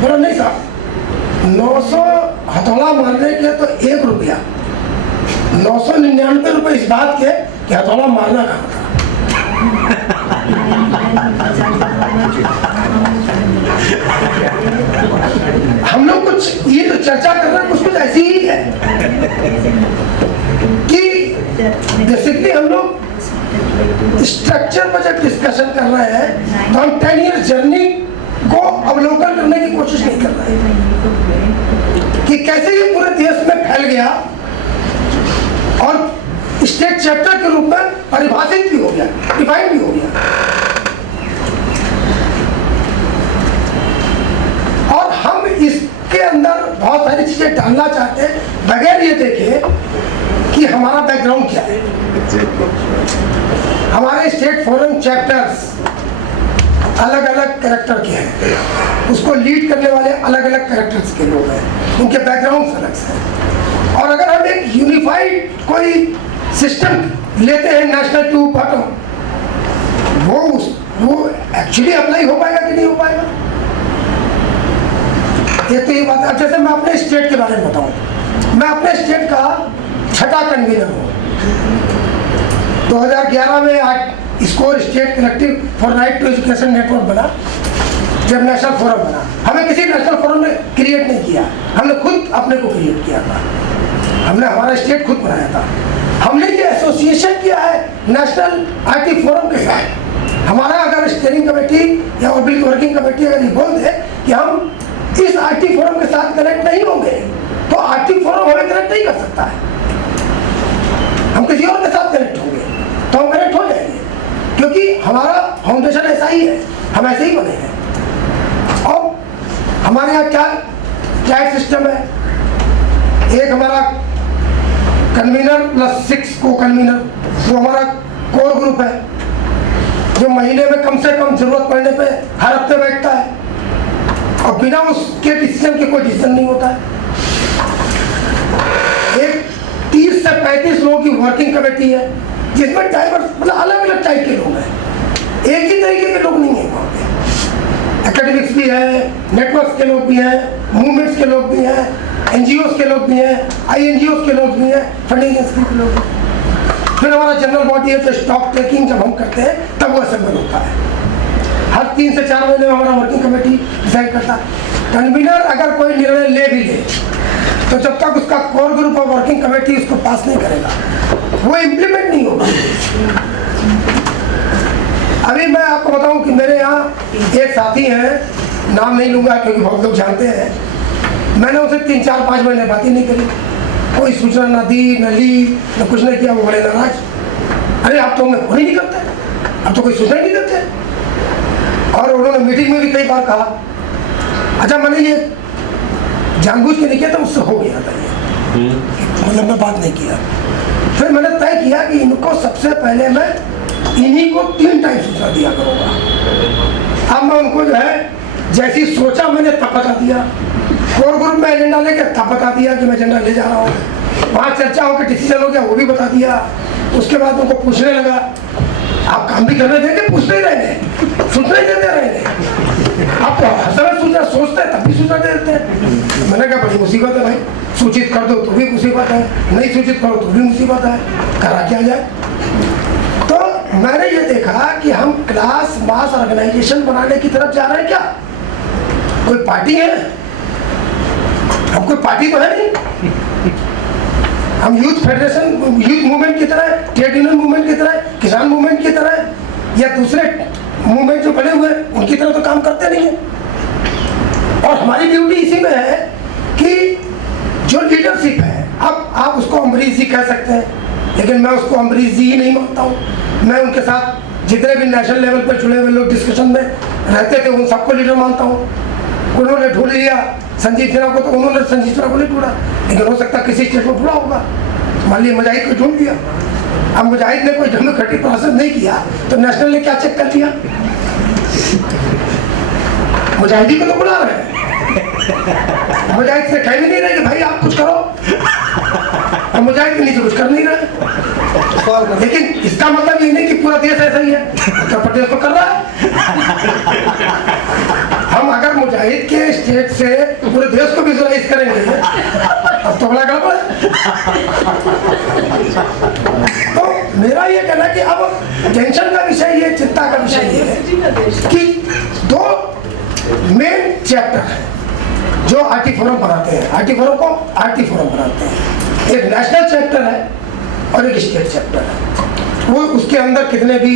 बोला नहीं साहब 900 हथौड़ा मारने के तो 1 रुपया, 999 रुपये इस बात के कि हथौड़ा मारना कहाँ था। हम लोग कुछ ये तो चर्चा कर रहे हैं कुछ ऐसी ही है कि बेसिकली हम लोग स्ट्रक्चर पर जब डिस्कशन कर रहे हैं तो हम 10 ईयर जर्नी को अवलोकन करने की कोशिश नहीं कर रहे हैं कि कैसे ये पूरे देश में फैल गया और स्टेट चैप्टर के रूप में परिभाषित भी हो गया, डिफाइन भी हो गया। और हम इसके अंदर बहुत सारी चीजें डालना चाहते हैं बगैर ये देखे कि हमारा बैकग्राउंड क्या है। हमारे स्टेट फोरम चैप्टर्स अलग अलग कैरेक्टर के हैं, उसको लीड करने वाले अलग अलग कैरेक्टर्स के लोग हैं, उनके बैकग्राउंड अलग से हैं। और अगर हम एक यूनिफाइड कोई सिस्टम लेते हैं नेशनल टू बॉटम, वो एक्चुअली अप्लाई हो पाएगा कि नहीं हो पाएगा? एक तो ये बात। अच्छा से मैं अपने स्टेट के बारे में बताऊं, मैं अपने स्टेट का 6ठा कन्वीनर हूँ। 2011 में score state collective for right to education network बना, जब नेशनल फोरम बना। हमें किसी नेशनल फोरम ने क्रिएट नहीं किया, हमने खुद अपने को क्रिएट किया था, हमने हमारा स्टेट खुद बनाया था। हमने ये एसोसिएशन किया है नेशनल आईटी फोरम के साथ। हमारा अगर स्टीयरिंग कमेटी या वर्किंग कमेटी अगर ये बोल दे कि हम इस आईटी फोरम के साथ कनेक्ट नहीं होंगे तो आईटी फोरम हमें कनेक्ट नहीं कर सकता है। हम किसी और के साथ कनेक्ट होंगे तो हम कनेक्ट हो जाएंगे, क्योंकि हमारा फाउंडेशन ऐसा ही है, हम ऐसे ही बने हैं। और हमारे यहाँ क्या सिस्टम है, एक हमारा कन्वीनर प्लस 6 को कन्वीनर, वो हमारा कोर ग्रुप है जो महीने में कम से कम जरूरत पड़ने पे हर हफ्ते बैठता है और बिना उसके डिसीजन के कोई डिसीजन नहीं होता है। एक 30 से 35 लोगों की वर्किंग कमेटी है जिसमें डाइवर्स मतलब अलग अलग टाइप के लोग हैं, एक ही तरीके के लोग नहीं है वहाँ पे। एकेडमिक्स भी है, नेटवर्क्स के लोग भी हैं, मूवमेंट्स के लोग भी हैं, एनजीओस के लोग भी हैं, INGOs के लोग भी हैं, फंडिंग एजेंसी के लोग। फिर हमारा जनरल बॉडी है जो स्टॉक टेकिंग जब हम करते हैं तब वो असेंबल होता है। हर 3 से 4 महीने में हमारा वर्किंग कमेटी डिसाइड करता है। कन्वीनर अगर कोई निर्णय ले भी ले तो जब तक उसका कोर ग्रुप और वर्किंग कमेटी उसको पास नहीं करेगा वो इम्प्लीमेंट नहीं होगा। अभी मैं आपको बताऊं कि मेरे यहाँ एक साथी हैं, नाम नहीं लूंगा क्योंकि बहुत लोग जानते हैं, मैंने उसे 3, 4, 5 महीने बात ही नहीं करी, कोई सूचना ना दी न ली न कुछ नहीं किया। वो बड़े नाराज, अरे आप तो हमें फोन ही नहीं करते, अब तो कोई सूचना ही नहीं देते। और उन्होंने मीटिंग में भी कई बार कहा, अच्छा मैंने ये जानबूझ के नहीं किया था, उससे हो गया था ये, मतलब मैं बात नहीं किया। फिर मैंने तय किया कि इनको सबसे पहले मैं इन्हीं को 3 टाइम सूचना दिया करूँगा। अब मैं उनको जो है जैसी सोचा मैंने तब बता दिया, कोर ग्रुप में एजेंडा लेके तब बता दिया कि मैं एजेंडा ले जा रहा हूँ, वहाँ चर्चा होकर डिसीजन हो गया वो भी बता दिया। उसके बाद उनको पूछने लगा, आप काम भी करने देंगे, पूछते ही रहेंगे, सूचना ही देते रहेंगे, आप तो हर समय सूचना सोचते हैं तब भी सूचना दे देते हैं। मैंने कहा बड़ी मुसीबत है भाई, सूचित कर दो तो भी मुसीबत है, नहीं सूचित करो तो भी मुसीबत है, करा क्या जाए। तो मैंने ये देखा कि हम क्लास मास ऑर्गेनाइजेशन बनाने की तरफ जा रहे हैं क्या? कोई पार्टी है? हम कोई पार्टी तो है नहीं, हम यूथ फेडरेशन, यूथ मूवमेंट की तरह, ट्रेड यूनियन मूवमेंट की तरह, किसान मूवमेंट की तरह या दूसरे मूवमेंट जो बने हुए हैं उनकी तरह तो काम करते नहीं है। और हमारी ड्यूटी इसी में है कि जो लीडरशिप है, अब आप उसको अम्बरीश जी कह सकते हैं, लेकिन मैं उसको अम्बरीश जी ही नहीं मानता हूँ। मैं उनके साथ जितने भी नेशनल लेवल पर चुने हुए लोग डिस्कशन में रहते थे उन सबको लीडर मानता हूँ। उन्होंने ढूंढ लिया संजीव सिन्हा को, तो उन्होंने संजीव सिन्हा को नहीं ढूंढा, लेकिन हो सकता किसी स्टेट में ढूंढा होगा। मान लीजिए मुजाहिद को ढूंढ लिया, अब मुजाहिद ने कोई डेमोक्रेटिक प्रोसेस नहीं किया तो नेशनल ने क्या चेक कर लिया? मुजाहिदी को तो बुला रहे हैं, मुजाहिद से कह भी नहीं रहे कि भाई आप कुछ करो, और मुजाहिद के नीचे कुछ कर नहीं रहे। लेकिन इसका मतलब ये नहीं कि पूरा देश ऐसा ही है, उत्तर प्रदेश तो कर रहा है। हम अगर मुजाहिद के स्टेट से पूरे देश को विजुअलाइज करेंगे अब तो बड़ा गड़बड़ है। तो मेरा ये कहना कि अब टेंशन का विषय ये, चिंता का विषय ये है कि दो मेन चैप्टर है जो आरटी फोरम बनाते हैं। आरटी फोरम को आरटी फोरम बनाते हैं। एक नेशनल चैप्टर है और एक स्टेट चैप्टर है। वो उसके अंदर कितने भी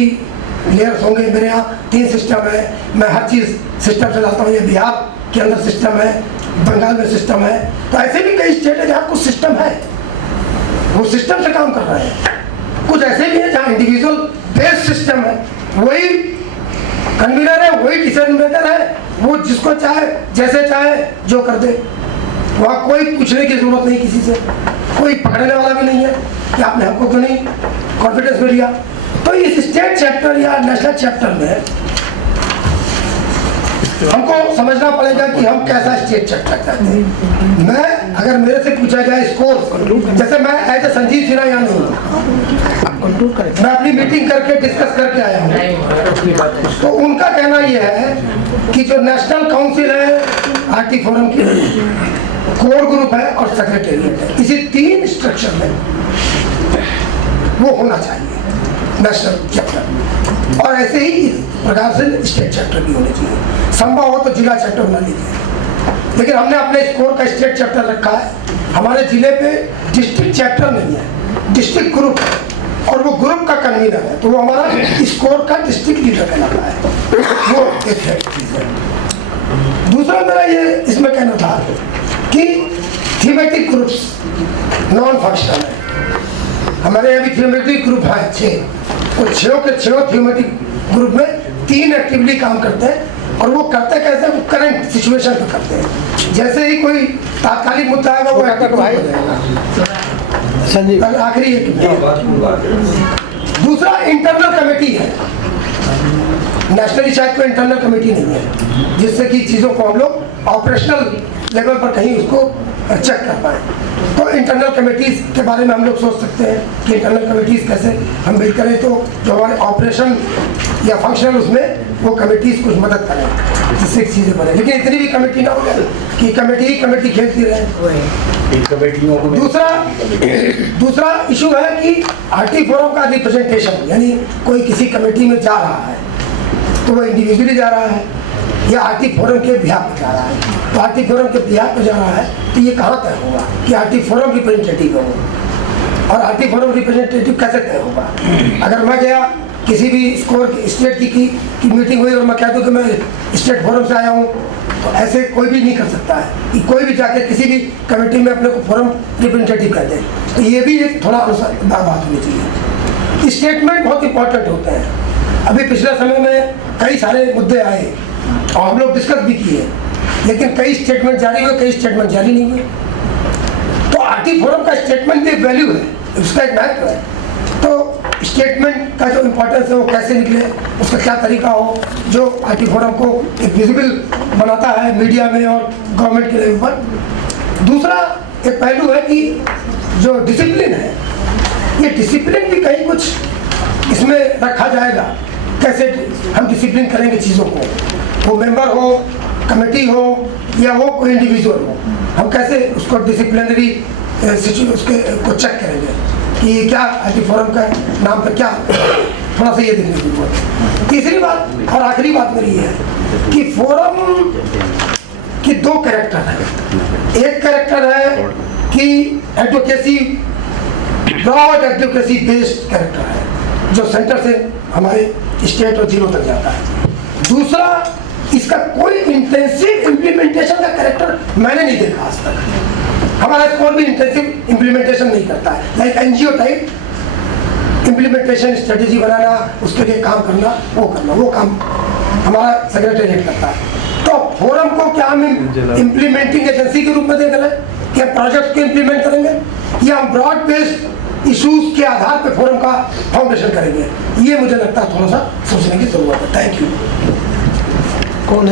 लेयर्स होंगे, मेरे यहाँ 3 सिस्टम है, मैं हर चीज़ सिस्टम से लाता हूँ। ये बिहार के अंदर सिस्टम है, बंगाल में सिस्टम है, तो ऐसे भी कई स्टेट है जहाँ कुछ सिस्टम है, वो सिस्टम से काम कर रहे हैं। कुछ ऐसे भी है जहाँ इंडिविजुअल बेस्ड सिस्टम है, वही कन्वीनर है, वही डिसीजन मेकर है, वो जिसको चाहे जैसे चाहे जो कर दे। वहाँ कोई पूछने की जरूरत नहीं किसी से, कोई पकड़ने वाला भी नहीं है कि आपने हमको तो नहीं कॉन्फिडेंस में लिया। तो इस स्टेट चैप्टर या नेशनल चैप्टर में हमको समझना पड़ेगा कि हम कैसा स्टेट चैप्टर चाहते हैं। मैं अगर मेरे से पूछा जाए स्कोर, जैसे मैं एज ए संजीव सिन्हा यहाँ नहीं हूँ, मैं अपनी मीटिंग करके डिस्कस करके आया हूँ, तो उनका कहना यह है कि जो नेशनल काउंसिल है आरटी फोरम की, कोर ग्रुप है और सेक्रेटेरिएट है, इसी 3 स्ट्रक्चर में वो होना चाहिए नेशनल चैप्टर, और ऐसे ही इस प्रकार से स्टेट चैप्टर भी होने चाहिए। संभव हो तो जिला चैप्टर बना लीजिए, लेकिन हमने अपने स्कोर का स्टेट चैप्टर रखा है। हमारे जिले पे डिस्ट्रिक्ट चैप्टर नहीं है, डिस्ट्रिक्ट ग्रुप है, और वो ग्रुप का कन्वीनर है, तो वो हमारा स्कोर का डिस्ट्रिक्ट लीडर कहलाता है। वो एक चीज है। दूसरा मेरा ये इसमें कहना था कि थीमेटिक ग्रुप्स नॉन फंक्शनल है। हमारे यहाँ भी थीमेटिक ग्रुप है 6, और 6 के 6 थीमेटिक ग्रुप में 3 एक्टिवली काम करते हैं, और वो करते कैसे, वो करंट सिचुएशन पे करते हैं। जैसे ही कोई तात्कालिक मुद्दा आएगा वो एक्टिव हो जाएगा। आखिरी एक दूसरा इंटरनल कमेटी है, नेशनली शायद कोई इंटरनल कमेटी नहीं है जिससे कि चीज़ों को हम लोग ऑपरेशनल लेवल पर कहीं उसको चेक कर पाए। तो इंटरनल कमेटीज के बारे में हम लोग सोच सकते हैं कि इंटरनल कमेटीज कैसे हम बिल्ड करें, तो जो हमारे ऑपरेशन या फंक्शनल उसमें वो कमेटीज कुछ मदद करें जिससे चीज़ें बने। लेकिन इतनी भी कमेटी ना हो जाए कि कमेटी ही कमेटी खेलती रहे। दूसरा इशू है कि आरटी फोरम का रिप्रेजेंटेशन, यानी कोई किसी कमेटी में जा रहा है तो वो इंडिविजुअली जा रहा है या आरटी फोरम के बिहाफ पे जा रहा है। तो आरटी फोरम के बिहाफ पे जा रहा है तो ये कहाँ तय होगा कि आरटी फोरम रिप्रेजेंटेटिव हो, और आरटी फोरम रिप्रेजेंटेटिव कैसे तय होगा? अगर मैं गया किसी भी स्कोर स्टेट की मीटिंग हुई और मैं कह दूँ कि मैं स्टेट फोरम से आया हूँ, तो ऐसे कोई भी नहीं कर सकता है कि कोई भी जाके किसी भी कमेटी में अपने को फोरम रिप्रेजेंटेटिव कर दे। तो ये भी एक थोड़ा बात होनी चाहिए। स्टेटमेंट बहुत इंपॉर्टेंट होते हैं। अभी पिछले समय में कई सारे मुद्दे आए और हम लोग डिस्कस भी किए, लेकिन कई स्टेटमेंट जारी हुए, कई स्टेटमेंट जारी नहीं हुए। तो आरटी फोरम का स्टेटमेंट भी एक वैल्यू है, उसका एक महत्व है। तो स्टेटमेंट का जो इम्पोर्टेंस है वो कैसे निकले, उसका क्या तरीका हो जो आरटी फोरम को एक विजिबल बनाता है मीडिया में और गवर्नमेंट के लेवल पर। दूसरा एक पहलू है कि जो डिसिप्लिन है, ये डिसिप्लिन भी कहीं कुछ इसमें रखा जाएगा। कैसे हम डिसिप्लिन करेंगे चीज़ों को, वो मेंबर हो, कमेटी हो या वो कोई इंडिविजुअल हो, हम कैसे उसको डिसिप्लिनरी उसके को चेक करेंगे कि ये क्या आरटी फोरम का नाम पर क्या, थोड़ा सा ये देखने की जरूरत है। तीसरी बात और आखिरी बात मेरी ये है कि फोरम की 2 कैरेक्टर है। एक कैरेक्टर है कि advocacy, broad advocacy based character है जो सेंटर से हमारे स्टेट और जिलों तक जाता है। दूसरा, इसका कोई इंटेंसिव इम्प्लीमेंटेशन का कैरेक्टर मैंने नहीं देखा आज तक। हमारा स्कोर भी इंटेंसिव इम्प्लीमेंटेशन नहीं करता है, like NGO type implementation strategy बनाना, उसके लिए काम करना, वो काम हमारा सेक्रेटेरिएट करता है। तो फोरम को क्या हम इम्प्लीमेंटिंग एजेंसी के रूप में देख रहे हैं कि हम प्रोजेक्ट को इम्प्लीमेंट करेंगे, या हम ब्रॉड बेस्ड इश्यूज के आधार पर फोरम का फाउंडेशन करेंगे? ये मुझे लगता है थोड़ा सा सोचने की जरूरत है। Thank you. कौन है?